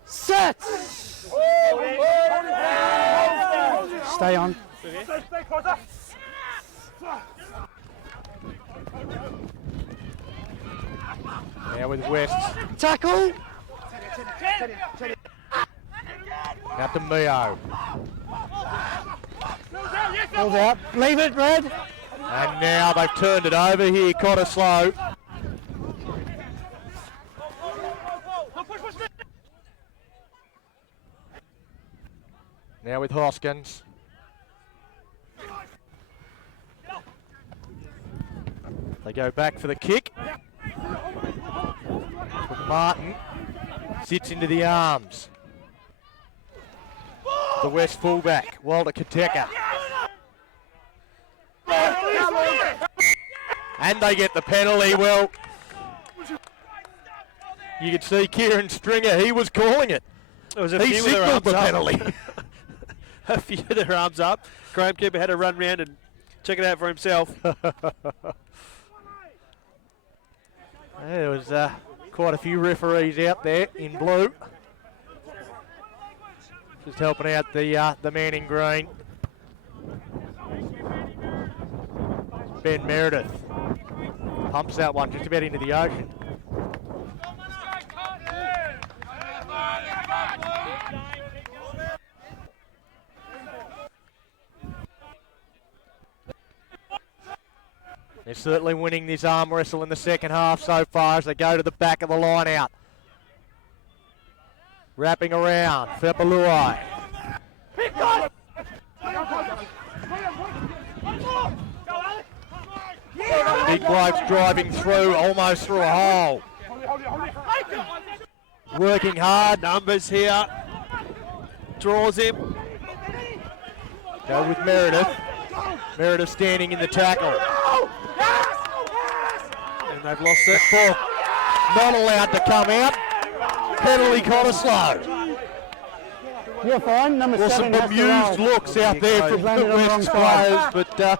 Sets. Stay on. Now with West. Tackle. Out to Mio. Ball's out. Leave it, Red. And now they've turned it over here, Cottesloe. Now with Hoskins. They go back for the kick. Martin sits into the arms. The West fullback, Walter Kateka. And they get the penalty. Well, you could see Kieran Stringer, he was calling it. There was a He few with their signalled arms the up. penalty. A few of their arms up. Graham Cooper had to run round and check it out for himself. There was quite a few referees out there in blue. Just helping out the man in green. Ben Meredith pumps that one just about into the ocean. They're certainly winning this arm wrestle in the second half so far as they go to the back of the line out. Wrapping around, Fepalui. Big blokes driving through, almost through a hole. Working hard. Numbers here. Draws him. Go with Meredith. Meredith standing in the tackle. And they've lost it. Ball not allowed to come out. Penalty Cottesloe. You're fine. Number Well, some 7 has to bemused roll. looks out there from He's the landed on the wrong West side. players, but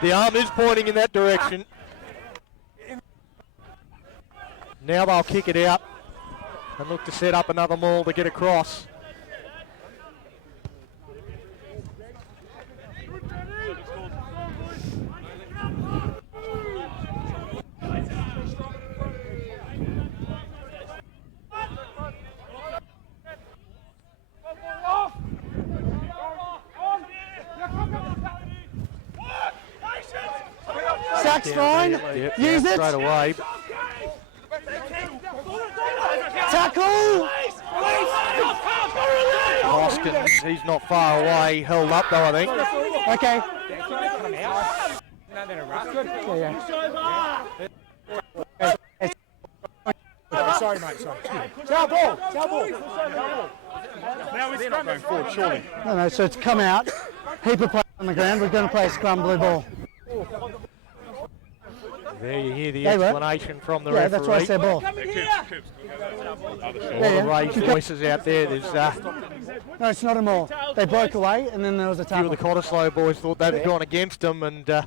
the arm is pointing in that direction. Now they'll kick it out and look to set up another maul to get across. Sack's fine. Yep, Use it. straight away. Tackle. Hoskins, he's not far away. Held up though, I think. Okay. Sorry, mate, sorry. Towel ball. Now we're not going forward, surely. No, so it's come out. Heap of players on the ground. We're going to play scrum blue ball. There you hear the They were. explanation from the Yeah, referee. that's why I said ball. A lot of raised voices out there. There's No, it's not a maul. They broke away and then there was a a few of tackle. the Cottesloe boys thought they'd gone against them, and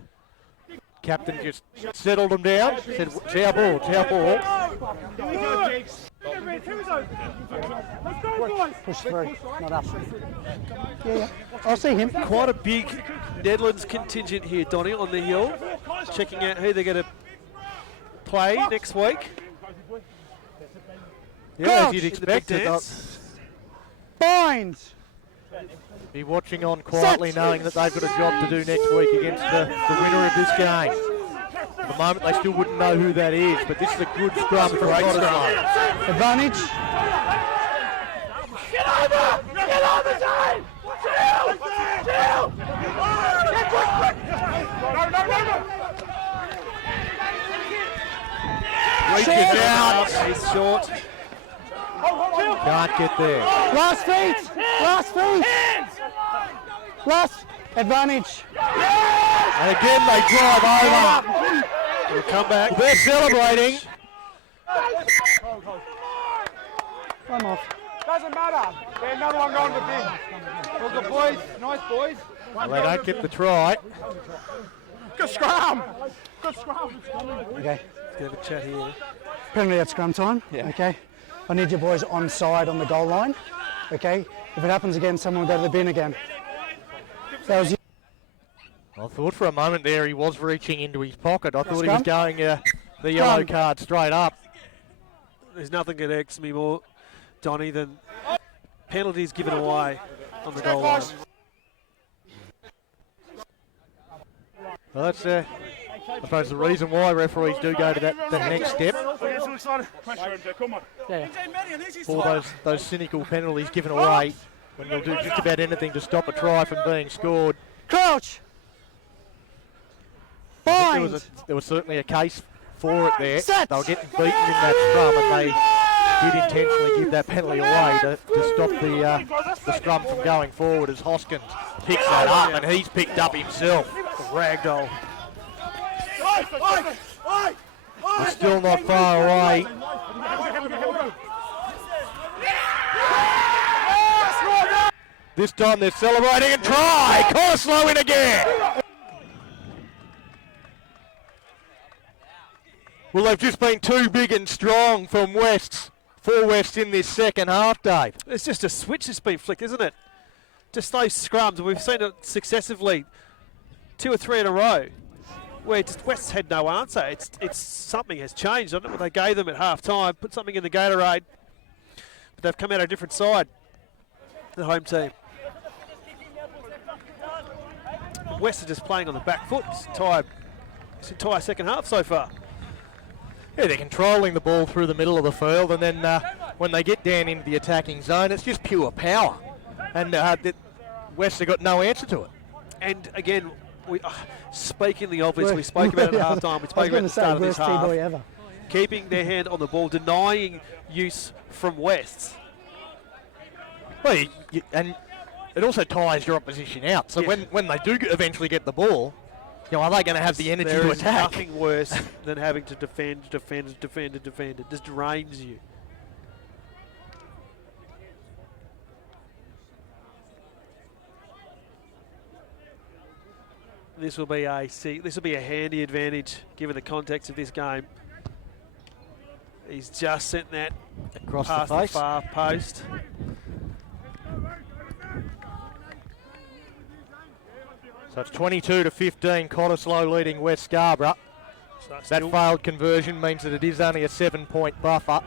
captain just settled them down. Said, "It's our ball, it's our ball." Push through, not up. Yeah. I'll see him. Quite a big Netherlands contingent here, Donny, on the hill. Checking out who they're going to play next week. Yeah, as you'd In the expect big it. dance. Bind. Be watching on quietly, knowing that they've got a job to do next week against the winner of this game. At the moment, they still wouldn't know who that is, but this is a good scrum for Cottesloe. Advantage. Get over, Dave! Chill! No. Reaches out, It's short. can't get there. Last feet. Last. Advantage. And again, they drive over. It'll come back. They're celebrating. I'm off. Doesn't matter. There's another one going to bin. Well, good boys. Nice boys. Well, they don't get the try. Good scrum. Okay. Let's have a chat here. Penalty at scrum time. Yeah. Okay. I need your boys on side on the goal line. Okay. If it happens again, someone will go to the bin again. That was I thought for a moment there he was reaching into his pocket. I thought he Scrum. was going the yellow Scrum. card straight up. There's nothing that irks me more, Donny, than penalties given away on the goal line. Well, that's I suppose the reason why referees do go to that next step. Come on. yeah. For those cynical penalties given away when they'll do just about anything to stop a try from being scored. Crouch. I think Bind. there was certainly a case for it there. Set. They were getting beaten in that scrum and they did intentionally give that penalty away to stop the scrum from going forward as Hoskins picks that up and he's picked up himself. Ragdoll. He's still not far away. This time they're celebrating and try! Cottesloe in again! Well, they've just been too big and strong from Wests. For West in this second half, Dave. It's just a switch that's been flicked, isn't it? Just those scrums. We've seen it successively 2 or 3 in a row where just West had no answer. It's something has changed. I don't know what they gave them at half time, put something in the Gatorade, but they've come out a different side, the home team. West are just playing on the back foot this entire second half so far. Yeah, they're controlling the ball through the middle of the field, and then when they get down into the attacking zone, it's just pure power. And West have got no answer to it. And again, speaking the obvious, we spoke about it at half time, we spoke about it at the start of this half. Ever. Keeping their hand on the ball, denying use from West. Well, and it also tires your opposition out. So Yeah. when they do eventually get the ball, are they going to have the energy There to is attack? nothing worse than having to defend. It just drains you. This will be a handy advantage given the context of this game. He's just sent that Across past the the face. far post. So it's 22-15, Cottesloe leading West Scarborough. So That still failed conversion means that it is only a 7-point buffer.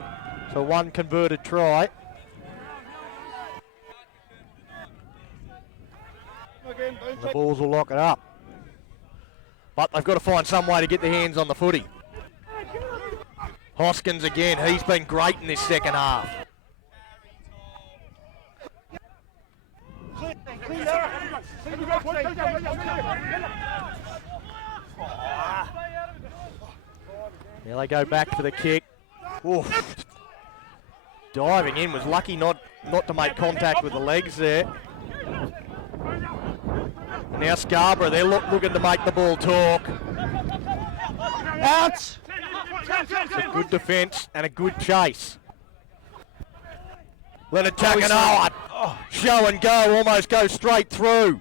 So one converted try. And the Bulls will lock it up. But they've got to find some way to get their hands on the footy. Hoskins again, he's been great in this second half. Now they go back for the kick. Oof. Diving in, was lucky not to make contact with the legs there. Now Scarborough, they're looking to make the ball talk. Out. It's a good defence and a good chase. Leonard Takanoa, show and go, almost go straight through.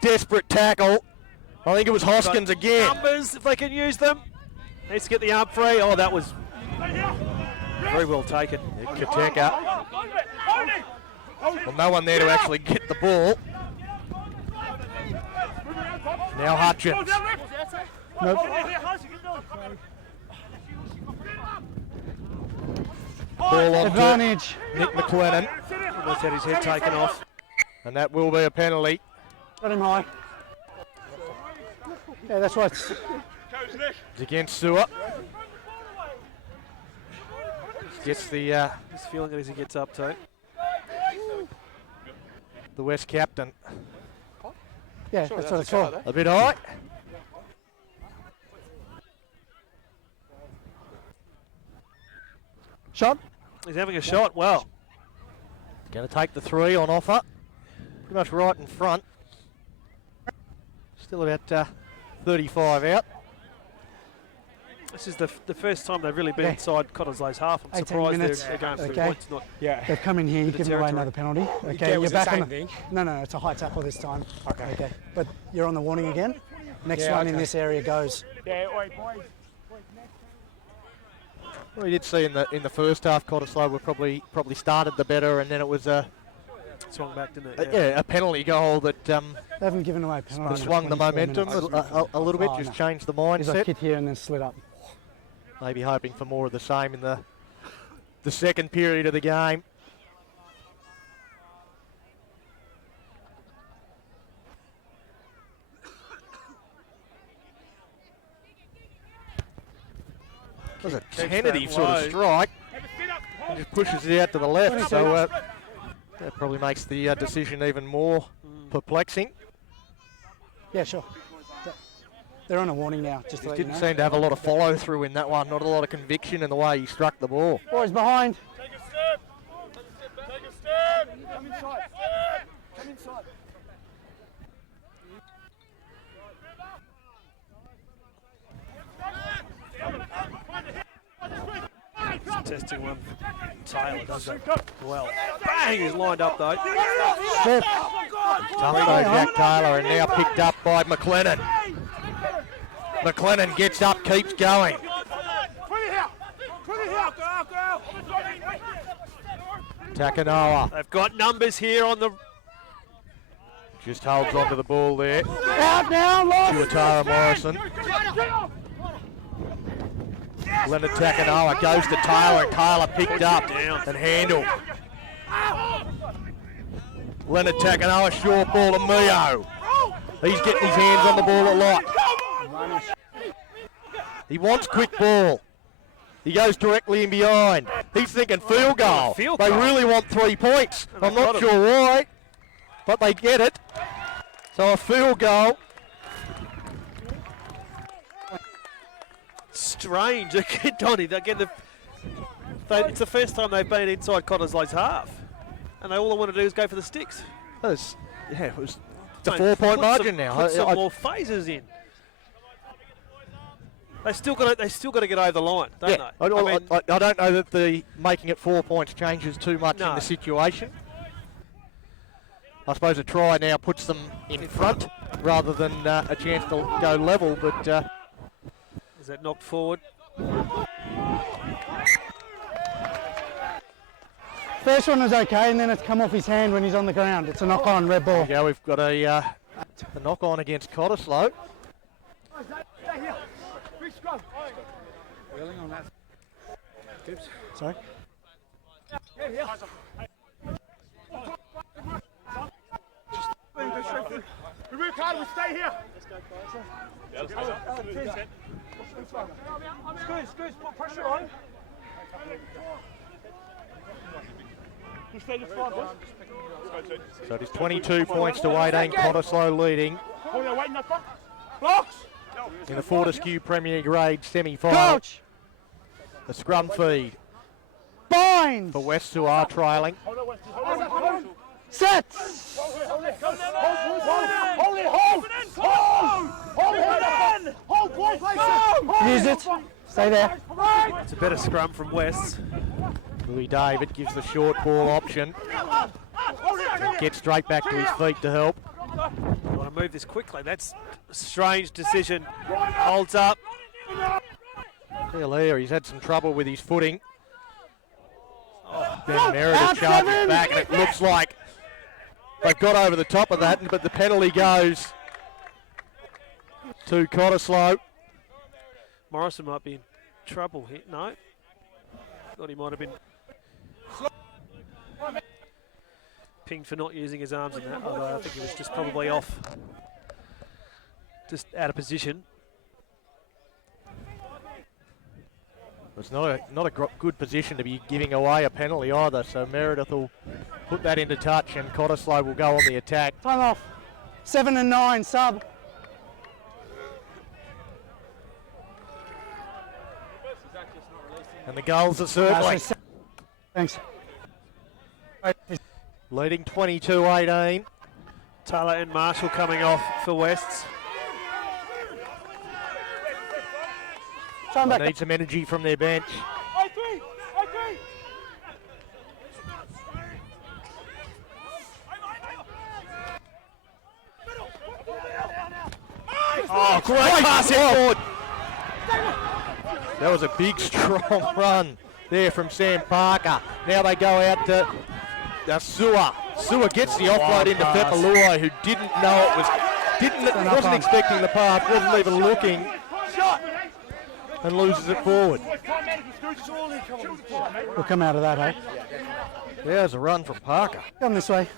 Desperate tackle. I think it was Hoskins again. numbers, if they can use them. Needs to get the arm free. Oh, that was very well taken. Kateka. Well, no one there to actually get the ball. Now Hutchins. Nope. Ball on to Advantage. Nick McLennan. Almost had his head taken off. And that will be a penalty. Got him high. Yeah, that's right. It's against Sewer. Gets the Just feeling it as he gets up to. West captain Yeah, that's what it's for. a bit high. Shot. He's having a shot. Well, Going to take the 3 on offer. Pretty much right in front. Still about 35 out. this is the first time they've really been Yeah. inside Cottesloe's half. I'm 18 surprised minutes. they're going for the Okay. points. Not Yeah. They've come in here, the given away territory. another penalty. Okay, it was you're the back on same the. thing? No, it's a high tackle this time. Okay. But you're on the warning again. Next Yeah, one in okay. this area goes. Yeah, wait, boys. We did see in the first half, Cottesloe were probably started the better, and then it was a swung back, didn't it? Yeah, a penalty goal that They haven't given away a penalty. swung the momentum a little bit, just changed the He's like mindset. hit here and then slid up. Maybe hoping for more of the same in the second period of the game. That was a tentative sort of strike. He just pushes it out to the left, so that probably makes the decision even more perplexing. Yeah, sure. They're on a warning now, just to He let you didn't know. seem to have a lot of follow through in that one, not a lot of conviction in the way he struck the ball. Boys behind. Take a step. Take a step. Come inside. Come inside. Testing one. Taylor does that well. Bang! He's lined up though. Tough though, Jack Taylor, and now picked up by McLennan. McLennan gets up, keeps going. Takanoa They've got numbers here on the. just holds onto the ball there. Out now, lost. Tuatara Morrison. Leonard Takanoa goes to Taylor, and Taylor picked up and handled. Leonard Takanoa, short ball to Mio. He's getting his hands on the ball a lot. He wants quick ball. He goes directly in behind. He's thinking field goal. Field They goal. really want 3 points. I'm not sure why, but they get it. So a field goal. Strange again, Donny. Again, it's the first time they've been inside Cottesloe's half, and all they want to do is go for the sticks. It's a Mate, 4-point margin now. Put some more phases in. They still got to get over the line, don't Yeah, they? I don't know that the making it 4 points changes too much in No. the situation. I suppose a try now puts them in front rather than a chance to go level, but Is that knocked forward? First one was okay, and then it's come off his hand when he's on the ground. It's a knock-on, red ball. yeah, we've got a knock-on against Cottesloe. Stay here. Big scrum. Sorry? We work hard, we stay here. Screws, put pressure on. You stay the front, boys. So it is 22 points to 18, Cottesloe leading Oh, they're waiting up front. Blocks. in the Fortescue Premier Grade semi-final. Coach! The scrum feed Binds! for West, who are trailing. Hold on, Westy. Hold on. Sets! Hold it. Hold it. Hold, boys. Use it. Stay there. It's a better scrum from West. Louis David gives the short ball option and gets straight back to his feet to help. You want to move this quickly. That's a strange decision. Holds up. Still here, he's had some trouble with his footing. Then Meredith charges back, and it looks like they've got over the top of that, but the penalty goes to Cottesloe. Morrison might be in trouble here. No. Thought he might have been pinged for not using his arms in that, although I think he was just probably off. Just out of position. It's not a good position to be giving away a penalty either, so Meredith will put that into touch, and Cottesloe will go on the attack. Time off. 7 and 9, sub. And the goals are certainly Thanks. leading 22-18. Taylor and Marshall coming off for Wests. Time They back. need some energy from their bench. I three. Oh, great pass forward. That was a big, strong run there from Sam Parker. Now they go out to Sewer Sewer gets the offload into Fepalua, who wasn't expecting the pass, wasn't even looking, and loses it forward. We'll come out of that, hey? There's a run from Parker. Come this way.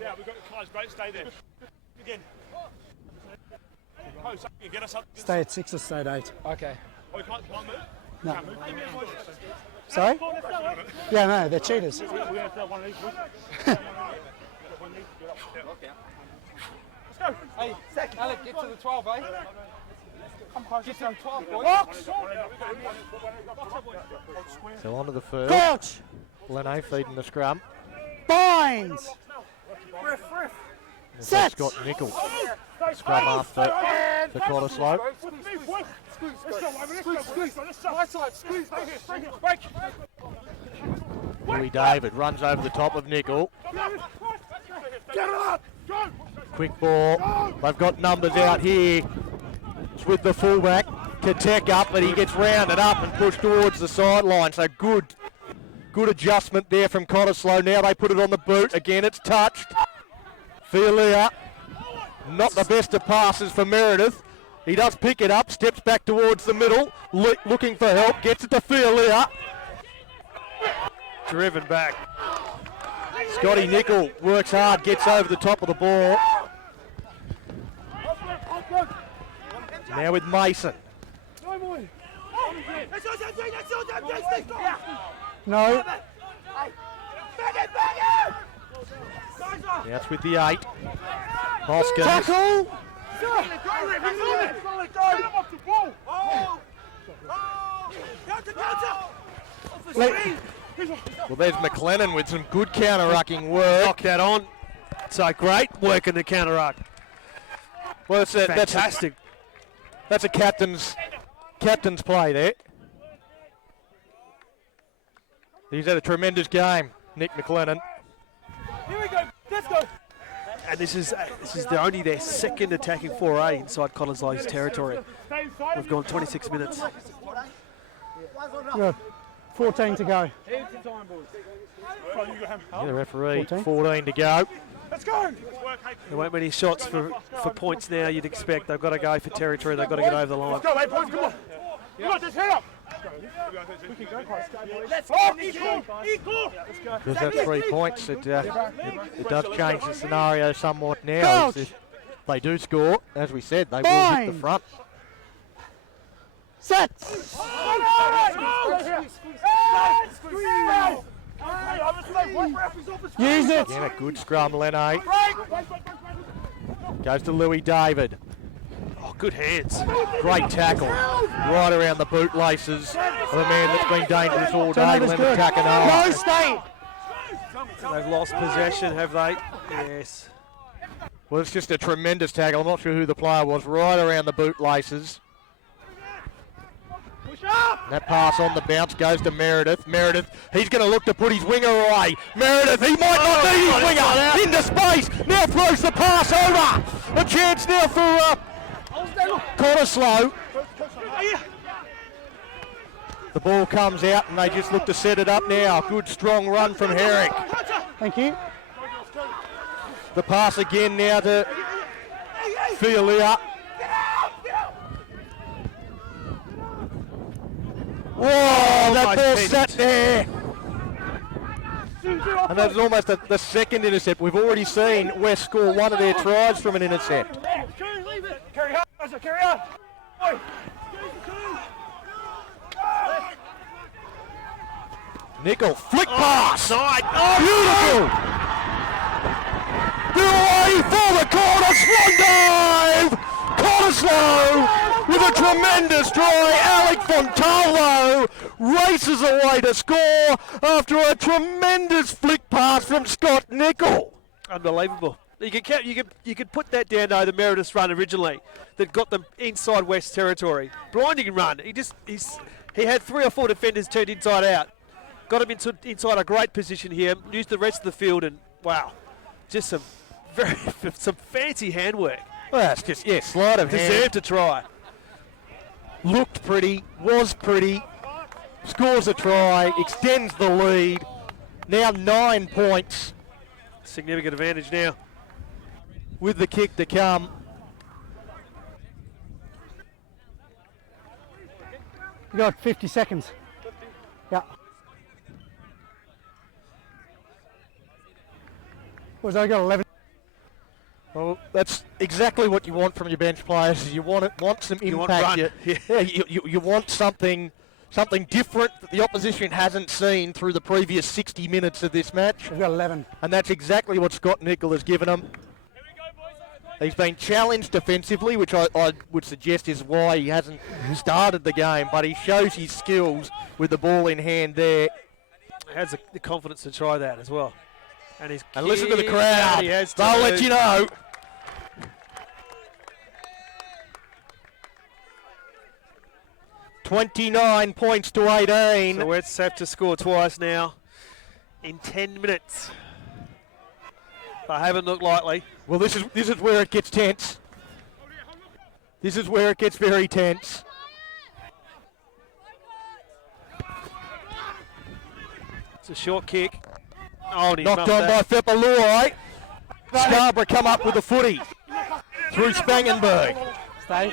Yeah, we've got the cards, great, stay there. Again. Get us up. Stay at 6 or stay at 8. Okay. Oh, you can't move? No. Can't move. Sorry? Yeah, no, they're cheaters. We're going to throw one of these. Let's go. Hey, Alec, get to the 12, eh? Get to the 12, boys. So onto the first. Coach! Lene feeding the scrum. Binds! Set! Scott Nichols. Scrum after for Cottesloe. Louis David runs over the top of Nichol. Quick ball. They've got numbers out here. It's with the fullback. Katek up, but he gets rounded up and pushed towards the sideline. So good adjustment there from Cottesloe. Now they put it on the boot. Again, it's touched. Fialia, not the best of passes for Meredith. He does pick it up, steps back towards the middle, looking for help, gets it to Fialia. Driven back. Scotty Nichol works hard, gets over the top of the ball. Now with Mason. No. Now it's with the 8. Hoskins. Tackle! Well, there's McLennan with some good counter-rucking work. Knock that on. So great work in the counter-ruck. Well, Fantastic. That's a captain's play there. He's had a tremendous game, Nick McLennan. Here we go. Let's go. And this is only their second attacking foray inside Cottesloe's territory. We've gone 26 minutes. Good. 14 to go. Yeah, the referee, 14 to go. Let's go. There weren't many shots for points now. You'd expect they've got to go for territory. They've got to get over the line. Let's go, 8 points. Come on. Come on, just head up. Let's go. Equal. Because that 3 points, it does change the scenario somewhat now. If they do score, as we said, they will hit the front. Set! Use it! Again, a good scrum, Lene. Goes to Louis David. Oh, good hands. Great tackle. Right around the bootlaces of a man that's been dangerous all day, Leonard Takanoa. No, stay! They've lost possession, have they? Yes. Well, it's just a tremendous tackle. I'm not sure who the player was. Right around the bootlaces. That pass on the bounce goes to Meredith. Meredith, he's going to look to put his winger away. Meredith, he might not need his winger. Into space. Now throws the pass over. A chance now for Cottesloe. The ball comes out and they just look to set it up now. Good strong run from Herrick. Thank you. The pass again now to Fialia. Whoa, that ball sat there. And that was almost the second intercept. We've already seen West score one of their tries from an intercept. Carry on. Carry on. Nichol, flick pass. Beautiful. Away for the corner, swan dive. Cottesloe with a tremendous try. Alec Fontalo races away to score after a tremendous flick pass from Scott Nichol. Unbelievable. You could put that down though, the Meredith's run originally that got them inside West territory. Blinding run. He had 3 or 4 defenders turned inside out. Got him inside a great position here. Used the rest of the field and wow, just some fancy handwork. Well, that's just sleight of hand. Deserved to try. Looked pretty, was pretty, scores a try, extends the lead. Now 9 points Significant advantage now. with the kick to come. You got 50 seconds. Yeah. Was I got 11? Well, that's exactly what you want from your bench players. Is you want some You want impact. run. You want something different that the opposition hasn't seen through the previous 60 minutes of this match. We've got 11. And that's exactly what Scott Nicol has given them. He's been challenged defensively, which I would suggest is why he hasn't started the game, but he shows his skills with the ball in hand there. Has the confidence to try that as well. And Listen to the crowd. They'll let you know. $29 points to 18. So Wets have to score twice now in 10 minutes. They haven't looked likely. Well, this is where it gets tense. This is where it gets very tense. It's a short kick. Oh, and he Knocked muffed on by that. Scarborough. Scarborough come up with a footy through Spangenberg. Stay.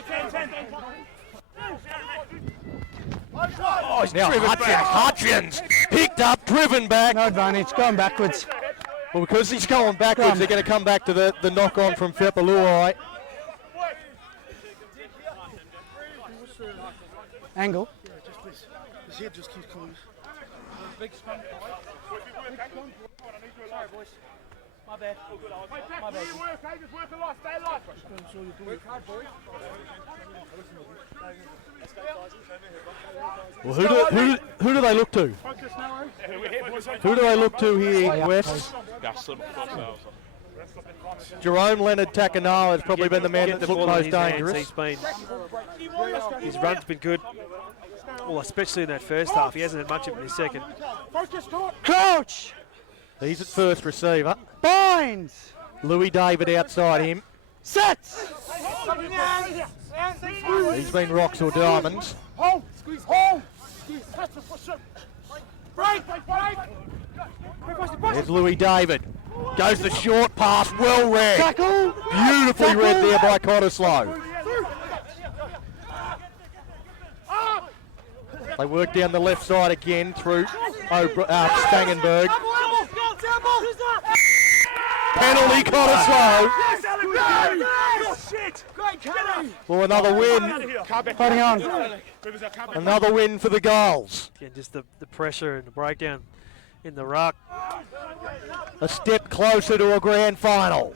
Oh, he's now Hutchins picked up, driven back. No advantage. Going backwards. Well, because he's going backwards, they're going to come back to the knock-on from Fepalua. Angle. His head just keeps coming. Big scrum. Sorry, boys. My bad. My bad. Just work a lot, stay alive. Work hard, boys. Well, who do they look to? Who do they look to here, West? Jerome Leonard Takanawa has probably been the man that's looked most dangerous. His run's been good. Well, especially in that first half. He hasn't had much of it in his second. Crouch. He's at first receiver. Binds. Louis David outside him. Sets. He's been rocks or diamonds. Hold, squeeze, hold. That's the push up. Break. There's Louis David. Goes the short pass, well read. Tackle. Beautifully read there by Cottesloe. They work down the left side again through Stangenberg. Penalty Cottesloe. For another win. Holding on. Another win for the goals. Again, just the pressure and the breakdown in the ruck. A step closer to a grand final.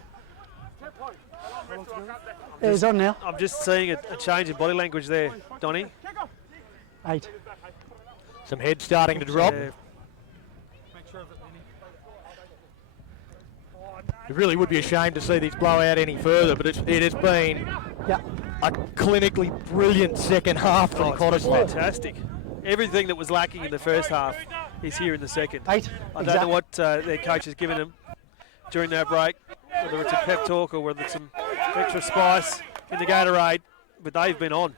Yeah, he's on now. I'm just seeing a change in body language there, Donny. 8. Some heads starting to drop. Yeah. It really would be a shame to see this blow out any further, but it has been a clinically brilliant second half from Cottesloe. Fantastic. Everything that was lacking in the first half is here in the second. 8. I don't know what their coach has given them during that break, whether it's a pep talk or whether it's some extra spice in the Gatorade, but they've been on.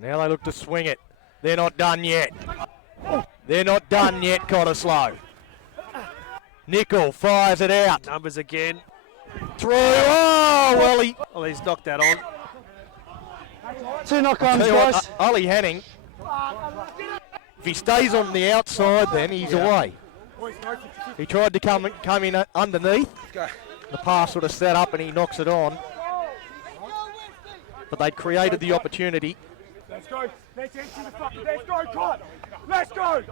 Now they look to swing it. They're not done yet. They're not done yet, Cottesloe. Nicol fires it out. Numbers again. Through. Oh, well, He's knocked that on. 2 knock-ons, tell you what, guys. Ollie Henning, if he stays on the outside, then he's away. He tried to come in underneath. The pass sort of set up and he knocks it on. But they'd created the opportunity. Let's go. Let's go, Cott. Let's go.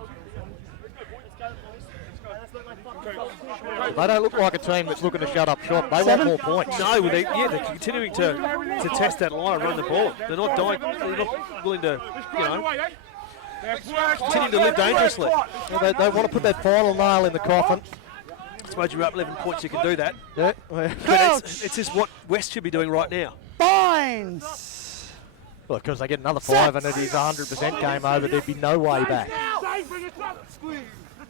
They don't look like a team that's looking to shut up shop. They want more points. No, they're continuing to test that line and run the ball. They're not dying. They're not willing to, continue to live dangerously. Yeah, they want to put that final nail in the coffin. I suppose you're up 11 points, you can do that. Yeah. But it's just what West should be doing right now. Binds. Well, because they get another 5 and it is 100% game over, there'd be no way back.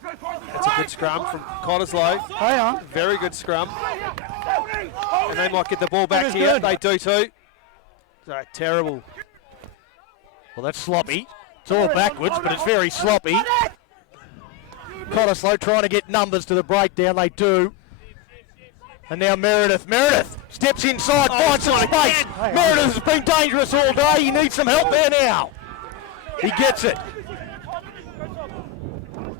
That's a good scrum from Cottesloe. Hang on. Very good scrum. And they might get the ball back here. They do too. So terrible. Well, that's sloppy. It's all backwards, but it's very sloppy. Cottesloe trying to get numbers to the breakdown. They do. And now Meredith. Meredith steps inside, finds some space. Meredith has been dangerous all day. He needs some help there now. He gets it.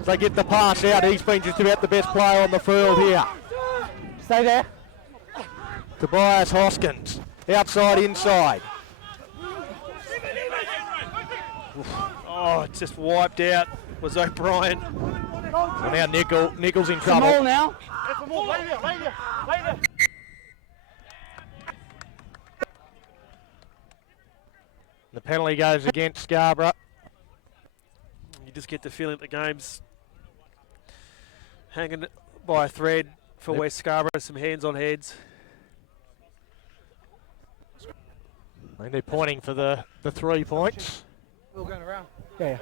They get the pass out. He's been just about the best player on the field here. Stay there. Tobias Hoskins, outside, inside. Oh, it's just wiped out was O'Brien. Well, now Nichols in trouble. Small now. The penalty goes against Scarborough. You just get the feeling that the game's hanging by a thread for West Scarborough. Some hands on heads. I think they're pointing for the 3 points. All going around. Yeah.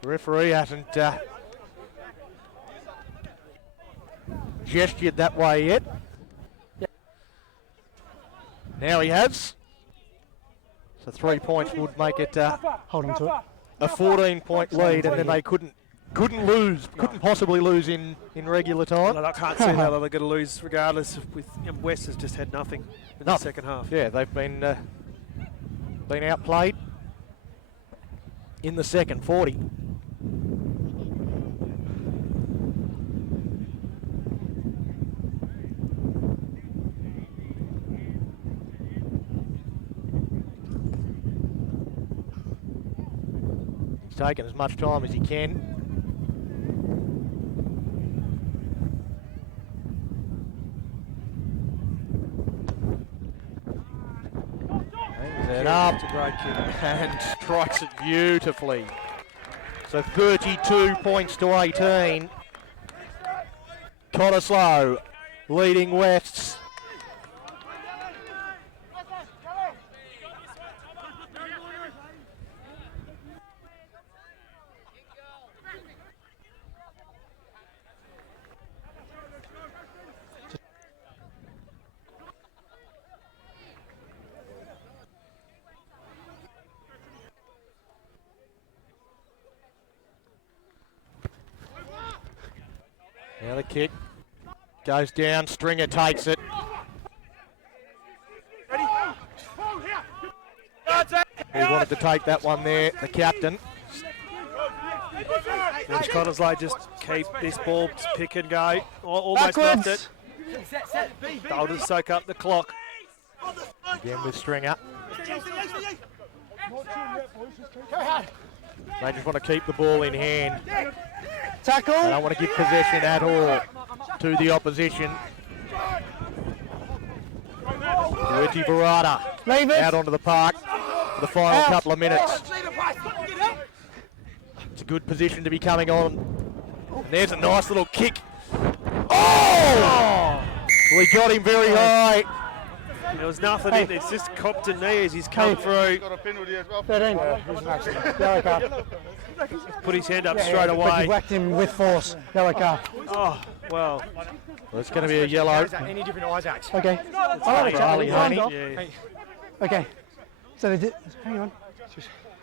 The referee hasn't gestured that way yet. Now he has. So 3 points would make it Hold on to it. a 14-point lead, and then they couldn't possibly lose in regular time. I can't see how they're going to lose regardless. West has just had nothing in the second half. Yeah, they've been outplayed in the second 40. He's taken as much time as he can. It up and strikes it beautifully. So 32 points to 18. Cottesloe leading Wests. Now the kick goes down, Stringer takes it. He wanted to take that one there, the captain. Which Cottesloe just keep this ball pick and go. Almost left it. They'll just soak up the clock. Again with Stringer. They just want to keep the ball in hand. Tackle. They don't want to give possession at all to the opposition. Reggie Barada out onto the park for the final couple of minutes. It's a good position to be coming on. And there's a nice little kick. Oh! Well, he got him very high. There was nothing in it. It's just Compton knee as he's come through. Got a penalty as well. 13. Yellow card. Put his hand up straight But away. you whacked him with force. Yellow card. Oh, well. Well, it's going to be a yellow. Any different Isaacs? Okay. Charlie Honey. Yeah. Okay. So they did. Hang on.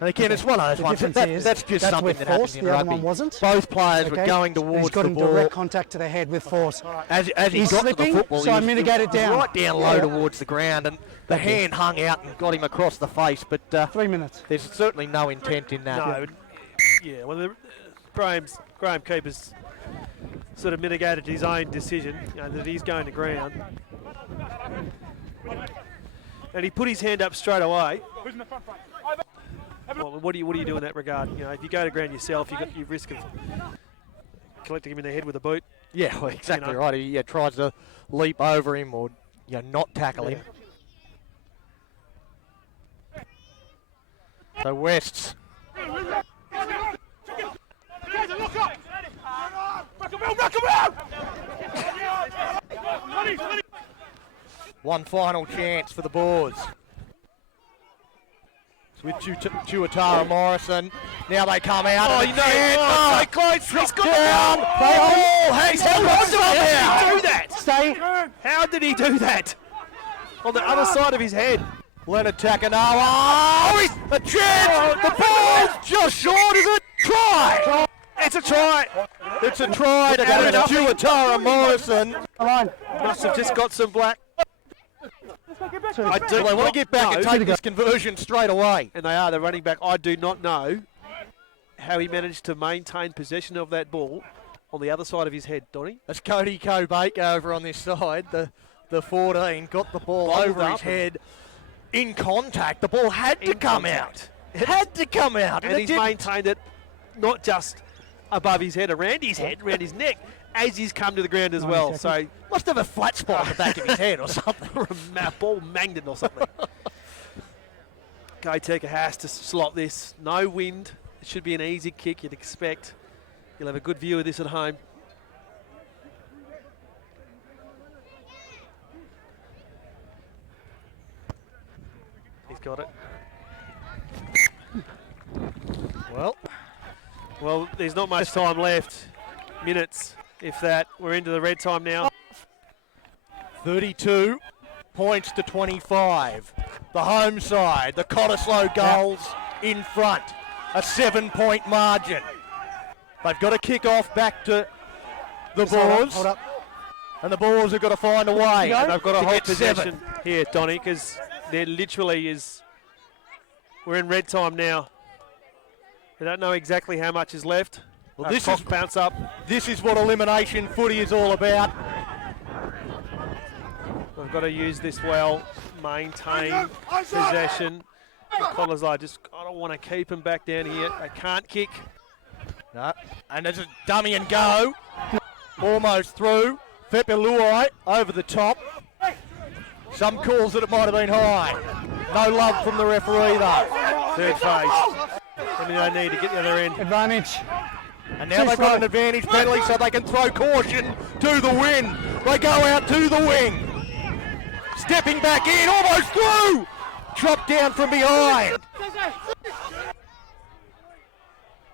And again, it's one of those The ones. difference is That's just something with that force. happens in The other rugby. one wasn't. Both players were going And towards he's got the him ball. direct contact to the head with force. As he He's got to the slipping, football, so he I was mitigate it down. right down low towards the ground, and the hand hung out and got him across the face. But 3 minutes. there's certainly no intent in that. No. Yeah, well, Graham Keeper's sort of mitigated his own decision, that he's going to ground. And he put his hand up straight away. Well, what do you do in that regard? If you go to ground yourself, you risk of collecting him in the head with a boot. Yeah, well, exactly right. He tries to leap over him or not tackle him. So Wests. One final chance for the Boars. It's with Tuatara Morrison. Now they come out. Oh, and so close. He's got down. They all hang on How did he do that? Stay. How did he do that? on the other side of his head. Leonard Takanawa. Oh, he's a chance. The ball's just short of it. Try. It's a try. It's a try to get it to Tara Morrison. Must have just got some black. I do. Well, they want to get back and take this conversion straight away. And they are. They're running back. I do not know how he managed to maintain possession of that ball on the other side of his head, Donny. That's Cody Kobake over on this side. The 14 got the ball Bobbled over his up. head. In contact, the ball had to come out. It had to come out. And it he's didn't. maintained it not just above his head, around his head, around his neck, as he's come to the ground as well. So Must have a flat spot on the back of his head or something. or a ball magnet or something. Koteka has to slot this. No wind. It should be an easy kick, you'd expect. You'll have a good view of this at home. He's got it. Well, there's not much time left. Minutes, if that. We're into the red time now. 32 points to 25. The home side, the Cottesloe goals in front. A 7-point margin. They've got to kick off back to the Boars. Hold up. And the Boars have got to find a way. And they've got to hold get possession 7. here, Donny, because there literally is. We're in red time now. We don't know exactly how much is left. Well, this clock is bounce up. This is what elimination footy is all about. We've got to use this well, maintain possession. Cottesloe I don't want to keep him back down here. They can't kick. No. And there's a dummy and go. Almost through. Fepeluai over the top. Some calls that it might have been high. No love from the referee though. Third phase. Something they need to get the other end. Advantage. And now they've got an advantage penalty so they can throw caution to the win. They go out to the wing. Stepping back in, almost through. Dropped down from behind.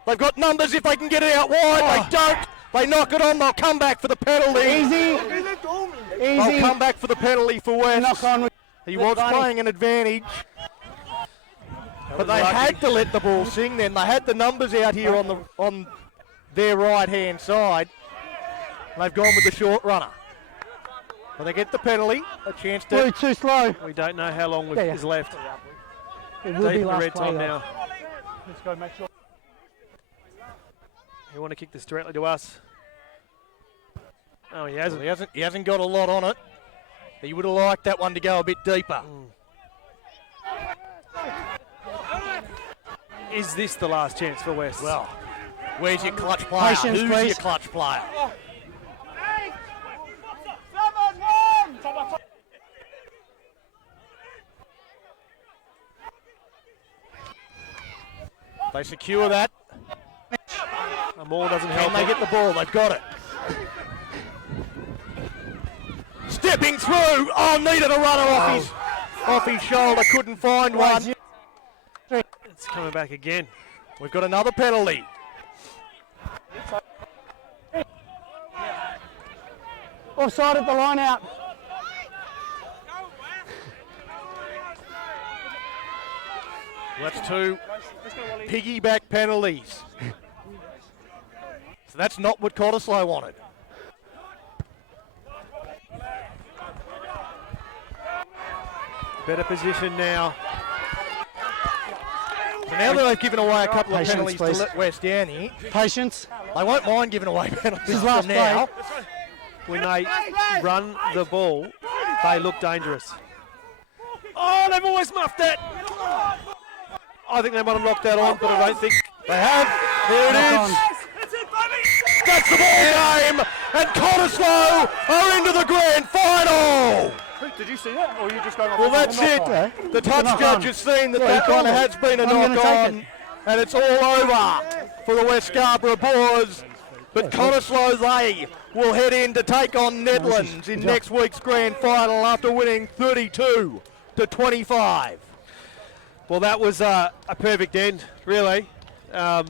They've got numbers if they can get it out wide. They don't. They knock it on. They'll come back for the penalty. Easy. They'll come back for the penalty for West. Knock on. He was playing an advantage. But they had to let the ball sing then. They had the numbers out here on their right-hand side. They've gone with the short runner. Well, they get the penalty, a chance to... Too slow. We don't know how long is left. It Deep will be in the last red play, time though. now. Let's go, make sure. You want to kick this directly to us? Oh, he hasn't. He hasn't got a lot on it. He would have liked that one to go a bit deeper. Is this the last chance for West? Well, where's your clutch player? Patience, Who's please. your clutch player? They secure that. Amor doesn't help. Can they get the ball? They've got it. Stepping through. Oh, needed a runner off his shoulder. Couldn't find one. It's coming back again. We've got another penalty. Offside at the line out. That's 2 piggyback penalties. So that's not what Cottesloe wanted. Better position now. So now that they've given away a couple of Patience, penalties please. to let West down here, Patience. they won't mind giving away penalties This is for last now. When they run the ball, they look dangerous. Oh, they've always muffed that. I think they might have knocked that on, but I don't think They have. There it Knock is. on. That's the ball game, and Cottesloe are into the grand final. Did you see that, or are you just going off? Well, that's it. Yeah. The touch Knock judge on. has seen that Yeah, that he one called it. has been a I'm gonna knock take on, it. and it's all over for the West Scarborough Boars. But Cottesloe, they will head in to take on Netherlands in next week's grand final after winning 32 to 25. Well, that was a perfect end, really. The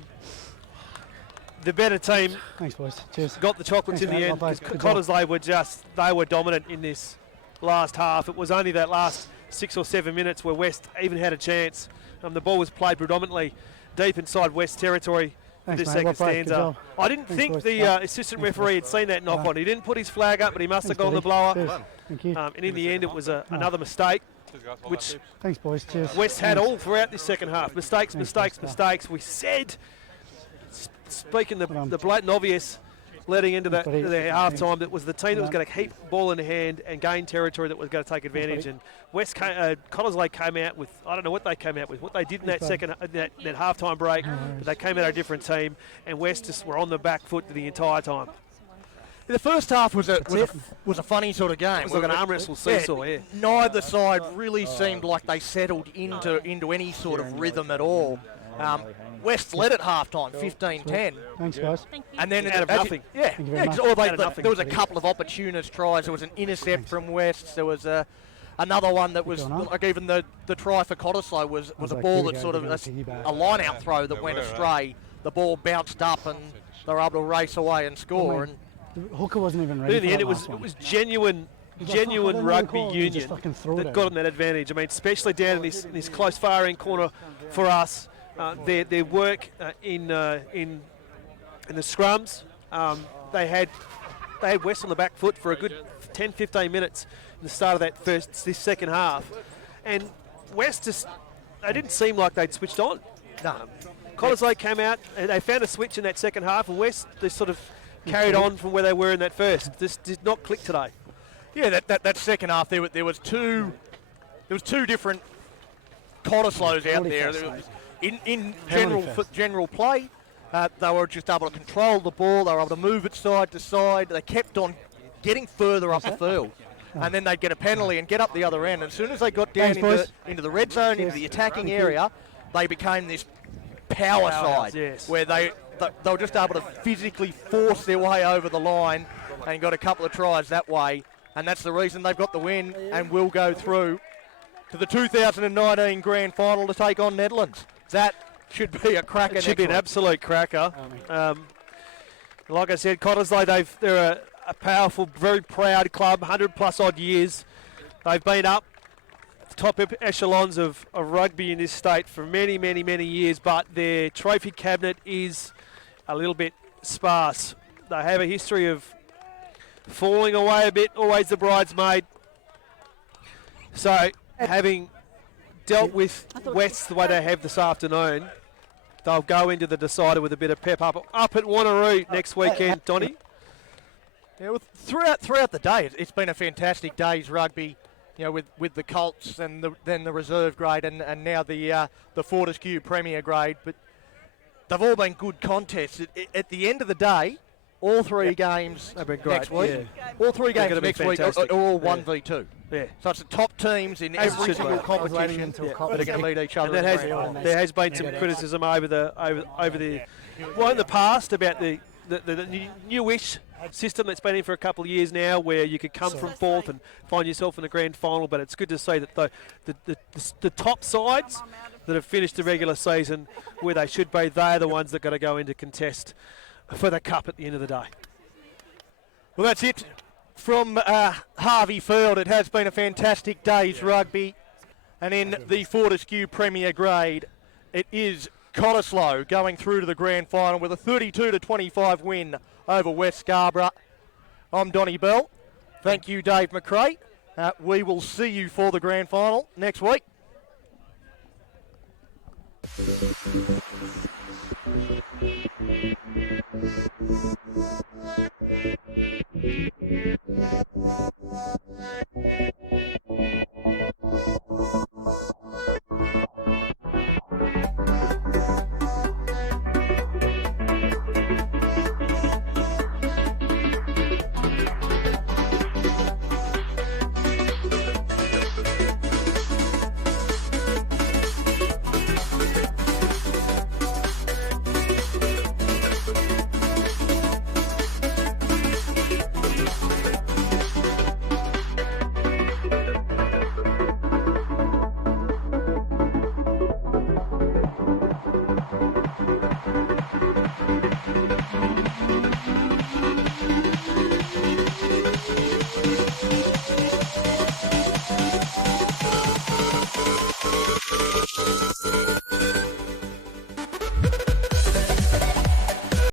better team Thanks, boys. Cheers. got the chocolates Thanks, in the mate. end. Well Because played. Good job. Cottesloe were they were dominant in this. last half. It was only that last 6 or 7 minutes where West even had a chance. The ball was played predominantly deep inside West territory for Thanks, this mate. second Well played. Good stanza. job. I didn't Thanks, think boys. the assistant referee had seen that knock on. He didn't put his flag up, but he must have gone the blower. Cheers. Thank you. And in the end, it was another mistake, which Thanks, boys. Cheers. West had all throughout this second half. Mistakes, Thanks, mistakes, West. mistakes. We said, speaking the blatant obvious, leading into the half-time, that was the team that was going to keep ball in hand and gain territory that was going to take advantage. And Cottesloe came out with, I don't know what they came out with, what they did in that that half-time break, but they came out a different team, and West just were on the back foot the entire time. The first half was a funny sort of game. It was like an arm wrestle seesaw, yeah. Neither side really seemed like they settled into any sort of rhythm at all. West led at half-time, 15-10. Thanks, guys. And then Out of nothing. Yeah, Thank you very much. or Out of nothing. there was a couple of opportunist tries. There was an intercept from West. There was another one that was, like even the try for Cottesloe was a like, ball here we that go, sort of, we're gonna piggyback. a line-out throw that went astray. The ball bounced up and they were able to race away and score. And The hooker wasn't even But ready. in the for end, that it was last one. genuine I don't know rugby call it, you just union fucking threw that it got at them that advantage. I mean, especially down in this close far end corner for us. Their work in the scrums. They had West on the back foot for a good 10-15 minutes in the start of this second half, and West they didn't seem like they'd switched on. Cottesloe came out and they found a switch in that second half, and West they sort of carried on from where they were in that first. This did not click today. yeah, that second half there was two different Cottesloes out there. Penalty fest, In Penalty fest. general play, they were just able to control the ball. They were able to move it side to side. They kept on getting further up the field. And then they'd get a penalty and get up the other end. As soon as they got down Thanks, boys. into the red zone, into the attacking area, they became this power side yes. where they were just able to physically force their way over the line and got a couple of tries that way. And that's the reason they've got the win and will go through to the 2019 Grand Final to take on Netherlands. That should be a cracker. It should be an absolute cracker. Like I said, Cottesloe, they're a powerful, very proud club, 100+ odd years. They've been up at the top echelons of rugby in this state for many, many, many years, but their trophy cabinet is a little bit sparse. They have a history of falling away a bit, always the bridesmaid. So, having dealt with West the way they have this afternoon, they'll go into the decider with a bit of pep up at Wanneroo next weekend, Donny. Yeah, well, throughout the day, it's been a fantastic day's rugby. You know, with the Colts and then the reserve grade and now the Fortescue Premier grade, but they've all been good contests. At the end of the day, all three games They've been next great, week, all three They're games gonna be next week are fantastic. all Yeah. 1v2. Yeah. So it's the top teams in every should single be. competition that are going to meet each other. And in the grand final. there has been some criticism over the in the past about the newish system that's been in for a couple of years now, where you could come from fourth and find yourself in the grand final. But it's good to see that the top sides that have finished the regular season where they should be, they're the ones that got to go into contest for the cup at the end of the day. Well, that's it from Harvey Field. It has been a fantastic day's rugby. And in the Fortescue Premier grade, it is Cottesloe going through to the grand final with a 32-25 win over West Scarborough. I'm Donnie Bell. Thank you, Dave McRae. We will see you for the grand final next week.